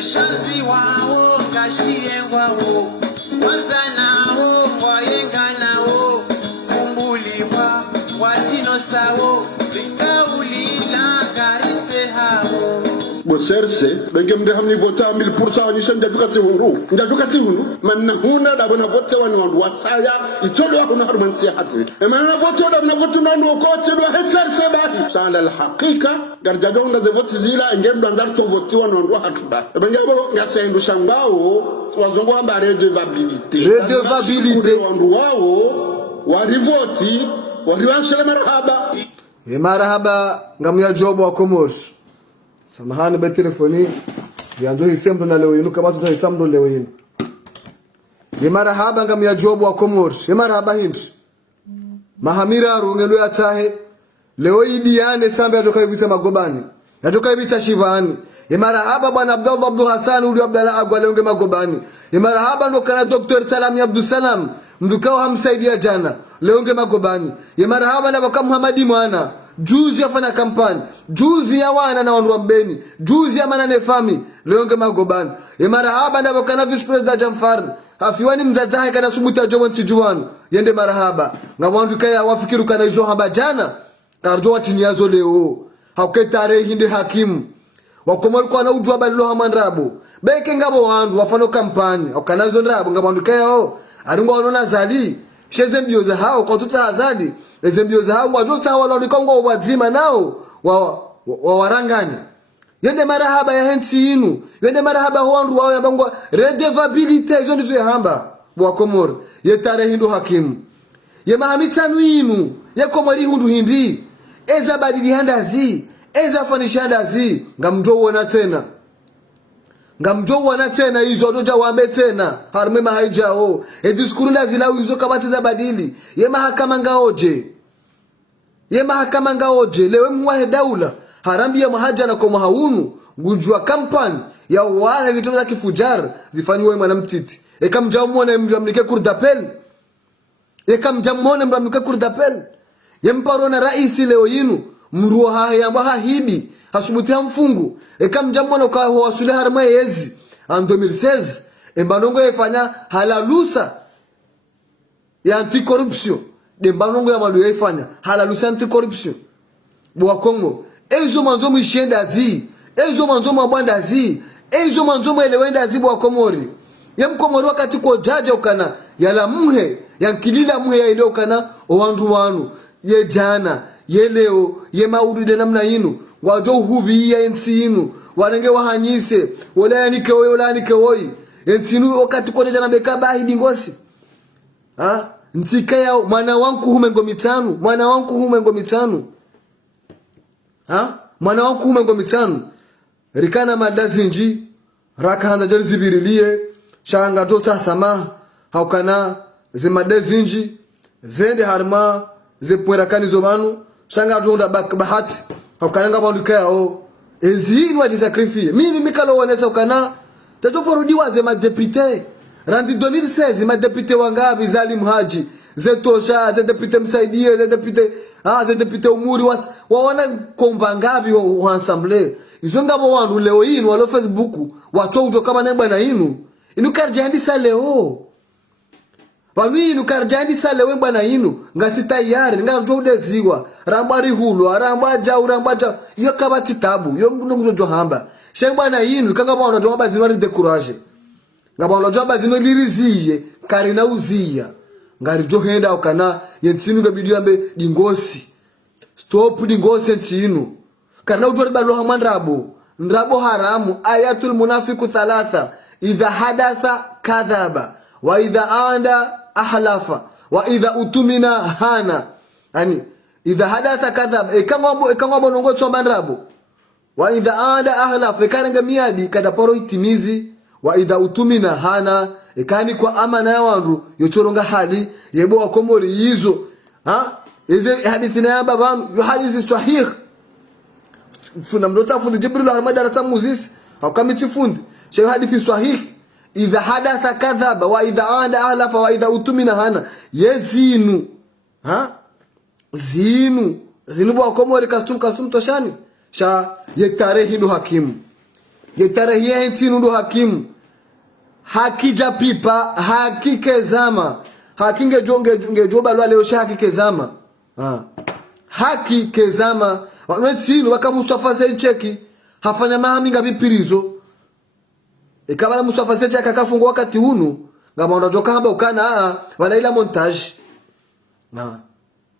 Ishanzi wao kashie wao kwanza nao wayenga nao kumbuliwa wajino sawo likaulila karite hao boserse benge mde hamni vota 1000% ni shanda dukati hundu manna huna da bana vote wani wandu wasaya itolo hakuna harumansi hatu e manna vote da bana vote nandu ko te do heserse bahi sala al haqiqa garjaga unda de vote zila ngendo andar to vote wani wandu hatu ba benge bo ngasendu shangao wazongo amba redevabilité wandu wao warivoti wariwashele marhaba ye marhaba ngamya jobo wa Komos samahani ba telefoni yanzo hisembo na leo yinu kama tutahisamdo leo yinu ye marhaba ngamya jobo wa Komos ye marhaba hindi mahamira rungelo ya tahe leo idiane sambe atoka ibisa magobani atoka ibisa shivani ye marhaba bwana Abdul Hassan uli Abdalla agwa leo magobani ye marhaba ndo kana Dr. Salami Abdul Salam mdukao hamsaidia jana leo magobani ye marhaba na baka Muhammadi mwana juzi afanya kampani juzi ya wana na wandu wa Mbeni juzi ya manane fami leo magobani ye marhaba na baka na Vice President Jamfar afiwani mzazahe kana subuta jomo ntijuwanu yende marhaba ngawandu kaya wafikiru kana izo hamba jana karjo watiniazo leo haketare hindi hakimu wakomori kwa na udwa balilo hamandrabo beke ngabo wandu wafano kampani okanazo ndrabo ngabandu kaya arungo wanona zali sheze mbioza hao kwa tuta azali eze mbioza hao wajosa wanaonikongo wazima nao waranganya yende marahaba ya hensi inu yende marahaba wandu wao yabangwa redevabilité izo ndizo hamba wakomori yetare hindu hakimu ye mahamitanu inu ye komori hundu hindi eza badili handazi eza fanisha handazi ngamdo wana tena hizo doja wambe tena harme mahaijao ediskuru lazila hizo kabati za badili ye mahakama ngaoje lewe mwahe daula harambi ya mahaja na kwa mahaunu ngujua kampani ya wana zitoza kifujar zifanywe mwanamtiti ekamjamone mjamnike kurdapel yemparona raisi leo yinu mruo haya hibi hasubuti mfungu ekamjamona kwa wasule harma yezi en 2016 embanongo yefanya halalusa ya anti-corruption dembanongo ya malu yefanya halalusa anti-corruption bwa Kongo ezo manzo mishenda zi ezo manzo mabanda zi ezo manzo mwelewenda zi bwa Komori yemkomori wakati ko jaja ukana yala muhe yankilila muhe ya ile ukana owandu wanu ye jana ye leo ye maudude namna yinu wajo hubi ya ensi yinu wanenge wahanyise wala yanike woi entinu wakati ko jana bekaba hidi ngosi ntika ya mwana wangu humengo mitanu mwana wangu humengo mitanu rikana madazinji raka handa jari zibirilie shanga tota sama haukana zimadazinji zende harma zepwera kanizo banu shanga tonda bahati haukana bandu kaya ezini wa disacrifie mimi mikalo wanesa ukana tatoporudiwa ze madepite randi 2016 madepite wangabi Zalim Haji zetosha ze depute msaidie ze depute umuri waona komba ngabi wa ensemble izo ngabo wandu leo yinu walo Facebook watu utoka bana bana yinu inukarjandisa leo Pami inukarjandisa leo bana yinu ngasi tayari ngato udeziwa rambari hulu rambaja yo kabati tabu yo mnungu jo hamba shembana yinu kanga bana ndo mabazi no de courage ngabana ndo mabazi no liriziye karina uzia ngari jo henda ukana yentinu gabidio ambe dingosi stop dingosi yentinu kana udwa balo hamandrabo ndrabo haramu ayatul munafiku 3 idha hadatha kadhaba wa idha anda ahlafa wa idha utumina hana yani idha hadatha kadhaba ekangombo nongo chomba ndrabo wa idha anda ahlafa ekananga miadi kadaporo itimizi wa idha utumina hana ekani kwa amana ya wandu yochoronga hadi yebo wakomori hizo eze hadithi na babangu yo hadithi sahih funa mdota fundi Jibril Ahmad darasa muzisi au kamiti fundi shehe hadithi sahih idha hadatha kadhaba wa idha ada ahlafa wa idha utumina hana yezinu zinu bwa komori kastum toshani sha yetarehi ndo hakimu yetarehi yentinu ndo hakimu hakija pipa hakikezama hakinge jonge joba leo sha hakikezama hakikezama wanetinu waka Mustafa Zecheki hafanya mahaminga bipirizo ikabala Mustafa Zecheki akafungwa wakati hunu ngaba ndajoka hamba ukana walaila montage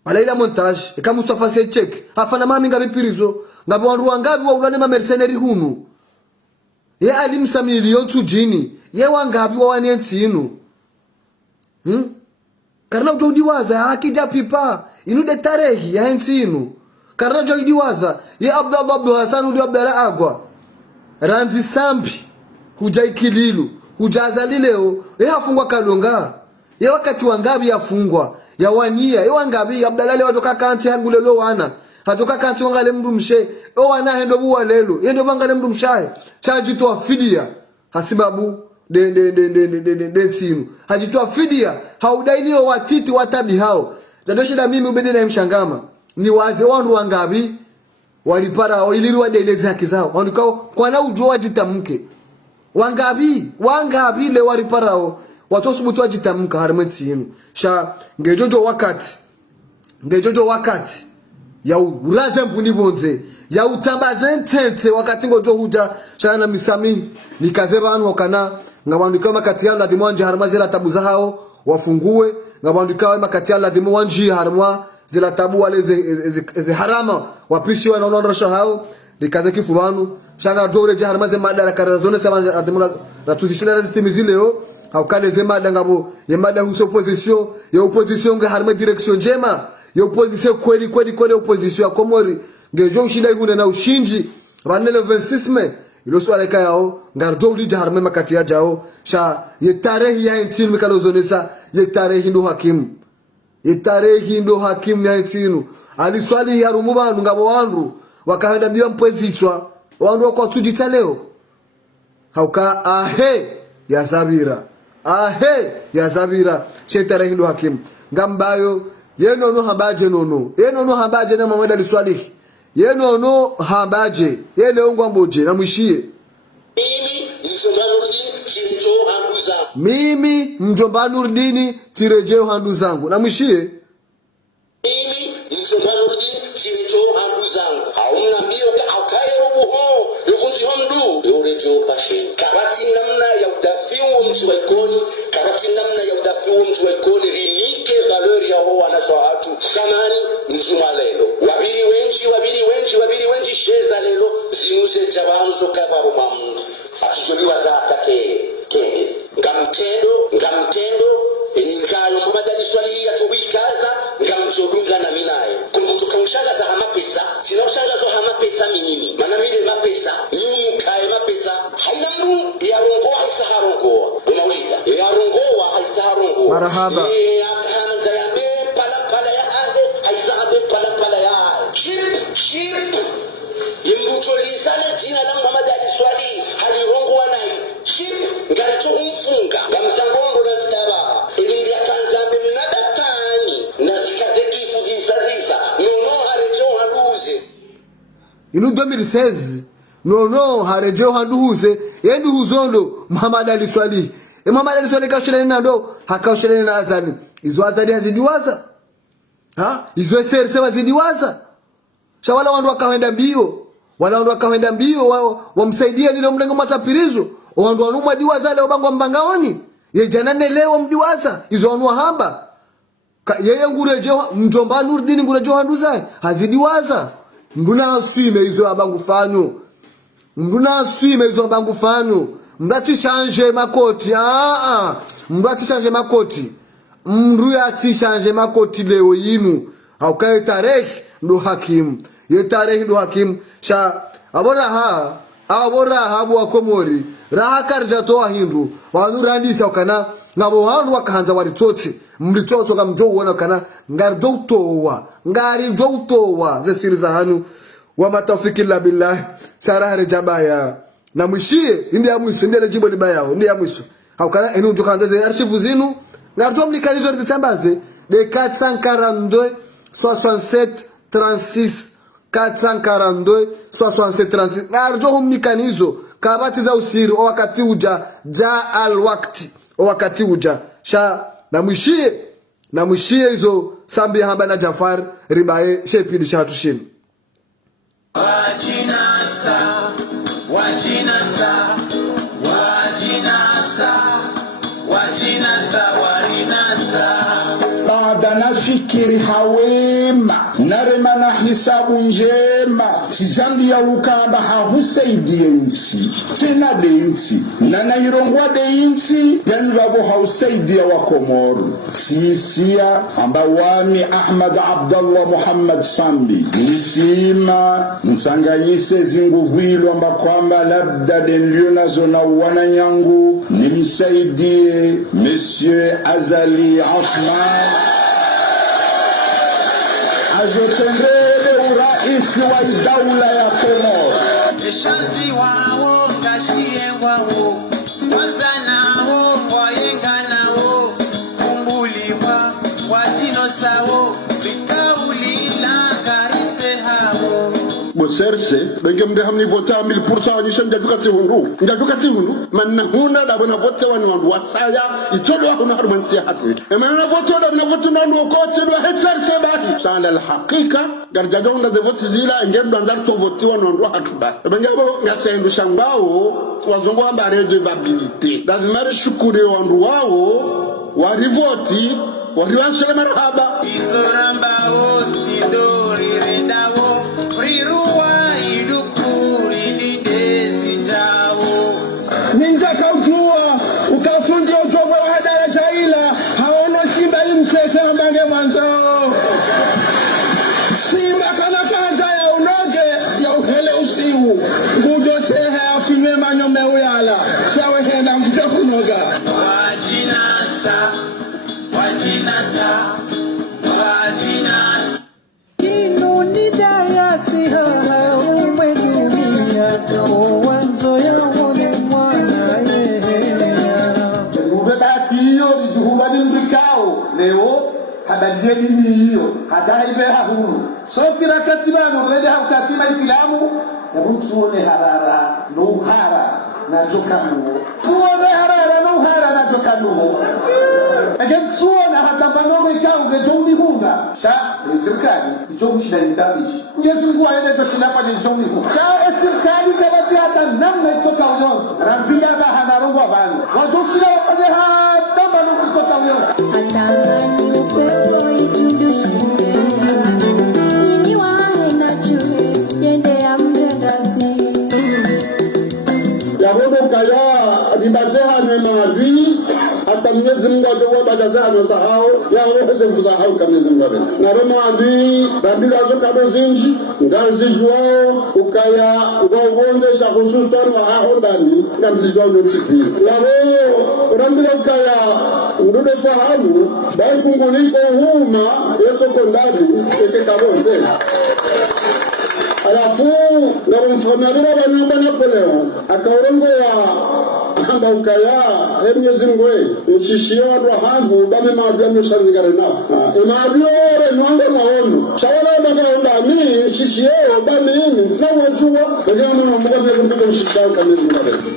walaila montage ika Mustafa Zecheki hafanya mahaminga bipirizo ngaba wandu ngabi wa ulane ma mercenary hunu ye alimsa milioni tujini ye wangabi wa wanentinu karna udiwaza akija pipa inude tarehi ya entinu karna udiwaza ye Abdul Hassan udi Abdalla agwa ranzi sambi kuja ikililu kujaza lileo ye afungwa kalonga ye wakati wangabi afungwa ya wania ye wangabi Abdalla leo toka kanti hangulelo wana hatoka kanti wangale mndu mshe o wana hendo buwa lelo yendo bangale mndu mshaye chajitoa fidia hasibabu de sinu hajitoa fidia haudainiwa watiti watabi hao zadoshida mimi ubede na mshangama ni waze wandu wangabi walipara iliriwa delezi haki zao wanukao kwa na ujua wajitamke wangabi le waliparao watosubutu wajitamka harimeti yinu sha ngejojo wakati ya uraze mbuni bonze ya utambaze ntente wakati ngojo huja shana misami nikaze banu wakana ngabandika makati yalla dimwanje harma zila tabu zao wafungue ngabandika makati yalla dimwanje harma zila tabu wale ze harama wapishi wanaonosha hao nikaze kifubanu shanga dore je harma ze madaraka razone sema adimura ratuzishira zitimizileo haukale ze madangabo ye mada huso opposition ya opposition nga harma direction njema ya opposition kweli opposition ya Komori ngejo ushinda igune na ushinji ranele 26 me ilo swala kayao ngardo ulija harme makati ya jao sha yetarehi ya intinu mikalozonesa yetarehi ndo hakimu ya intinu ali swali ya rumubanu ngabo wandu wakahenda biwa mpwezitwa wandu wako tudita leo hauka ya zabira shetarehi ndo hakimu ngambayo yenono hambaje na mamweda liswalihi yenono hambaje yele ongwa mboje na mwishie mimi mjomba Nurdini tirejeo handu zangu na mwishie hauna mbio akaye rubuho yufunzi homdu yorejo pashe kabati namna ya udafiu mtu wa ikoni kabati namna ya udafiu mtu wa ikoni rinike valeri ya ho wanashahatu kamani mzuma lelo wabiri wenji sheza lelo zinuse jabanzo kabaro mamu atijoliwa za atake kenge ngamtendo ingayo mbadali swali ya tubikaza ngamjodunga na minaye kumbuka ushaga za hamapesa sina ushaga za hamapesa minini maana mimi mapesa mimi kae mapesa haina mdu ya rongo haisaharongo unawida ya rongo haisaharongo marhaba akaanza ya pala ya ande haisahabe pala ya shirk yembutolisana jina la Muhammad Ali Swali halirongo wanai shirk ngaracho umfunga ngamsangombo na zitaba ili ya kanzambe mnadatani na zikaze kifu zisazisa nono harejo handuze inu 2016 nono harejo handuze yendu huzondo Muhammad Ali Swali Muhammad Ali Swali kashireni nando hakashireni na azani izo azali hazidiwaza izo serse wazidiwaza shawala wandu wakawenda mbio wamsaidia nile mlengo matapirizo wandu wanumwa diwaza leo bangwa mbangaoni ye janane leo mdiwaza izo wanua hamba yeye ngurejo mjomba Nurdini ngurejo handuza hazidiwaza mbuna asime izo abangu fanu mbrati change makoti mndu yati change makoti leo yinu haukaye tarehe ndo hakimu yetarehi ndo hakimu sha abora habu wa Komori raha karja toa hindu wanu randisa wakana ngabo wanu wakahanza waritsotsi mlitsotso kamjo wona kana ngari doutowa ze siri za hanu wa matawfiki illa billah sharahre jabaya na mwishie indi ya mwiso indi ya jimbo liba yao indi ya mwiso haukana enu njoka ndaze archive zinu ngarto mnikalizo zitambaze de 442 67 36 442 67 36 ngarto mnikanizo kabati za usiri o wakati uja ja al wakti o wakati uja sha na mwishie hizo sambi hamba na Jafar ribaye shepidi shatu shini baada nafikiri hawema narema na hisabu njema sijambi ya ukanda hausaidie nchi tena de nchi na nairongwa de nchi yani babo hausaidia wa Komoro sisia ambawani Ahmad Abdallah Muhammad Sambi nisima msanganyise zinguvuilo amba kwamba labda denlio nazo na wananyangu nimsaidie Monsieur Azali Osman azotendele uraisi wa daula ya Komoro Eshanzi wao kashie wao kwanza nao wayenga nao kumbuliwa wajino sawo likaulila karite hao boserse benge mde hamni vota 1000% wanyisha njatuka tihundu manna huna da bana vote wani wandu wasaya itodo hakuna harumansia hatu emana vote da bana vote nandu okote do hetserse bahi sala alhaqiqa garjaga unda de vote zila ngendo andar to vote wani wandu hatu ba benge bo ngasendu shambao wazongo amba rejo babilite da mari shukuri wandu wao warivoti wariwansele marhaba izoramba oti dori rendawo riruwa idukuri lidezi jawo ninja kaujua ukafundi ojogo wa hadara jaila haono simba imsese mbange manzao simba kana kanza ya unoge ya uhele usiu ngudotehe afime manyome uyala shawe hena mkuja kunoga wajinasa leo habari ni hiyo hadaibe hahuru sote rakatibano rede haukasima islamu hebu tuone harara no hara na jokanu tuone harara no hara na jokanu again tuone hata bango ikao ngejoni hunga sha serikali ijobu shida ndabishi Yesu ngwa yele to shida pa joni hunga sha serikali kabati hata namna itoka uyonsi ranzinga ba hanarongwa bani watu shida pa hata bango itoka uyonsi yabodo kaya dibazeha memavi hata Mwenyezi Mungu atowa bajaza no sahau ya roho mzahau kama Mwenyezi Mungu bena na roma andi rabila zo kado zinji ngazijwao ukaya ugonde sha hususan wa haondani ngamzijwao no chipi yabo rabila ukaya ndude fahamu bai kunguliko huma yeso kondani ekekabonde alafu ngamfamabira banamba Napoleon akaurongo wa amba ukaya Mwenyezi Mungu nchishio wandu hangu bame maabia msharingare na emabiore nwango maono shawala bagaonda mi nchishio bame mimi na wajua ndio mwana mmoja vile kumbuka mshikao kama Mwenyezi Mungu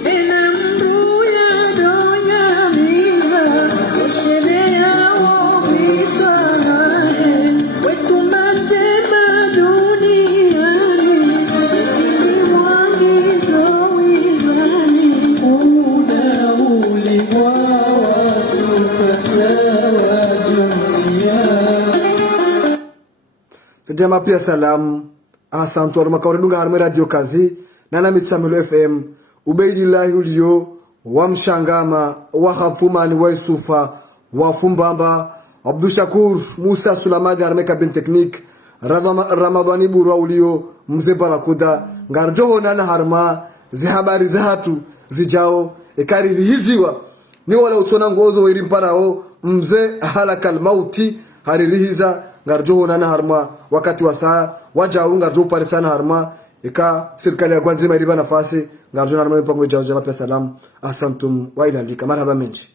Sejama pia salamu asantor makawaridunga harme radio kazi nana mitsamilo FM ubeidillahi ulio wa mshangama wa khafumani wa isufa wa fumbamba Abdul Shakur Musa Sulamadi harme kabin teknik Ramadhani burwa ulio mze barakuda ngarjoho nana harma zihabari zahatu zijao ekariri hiziwa ni wala utona ngozo wiri mparao mze halakal mauti haririhiza ngarjoho nana harma wakati wa saa wajao ngarjoho pare sana harma ika serikali ya kwanza imeriba nafasi ngarjuna na mpango jazo ya salam asantum wa ila lika marhaba menji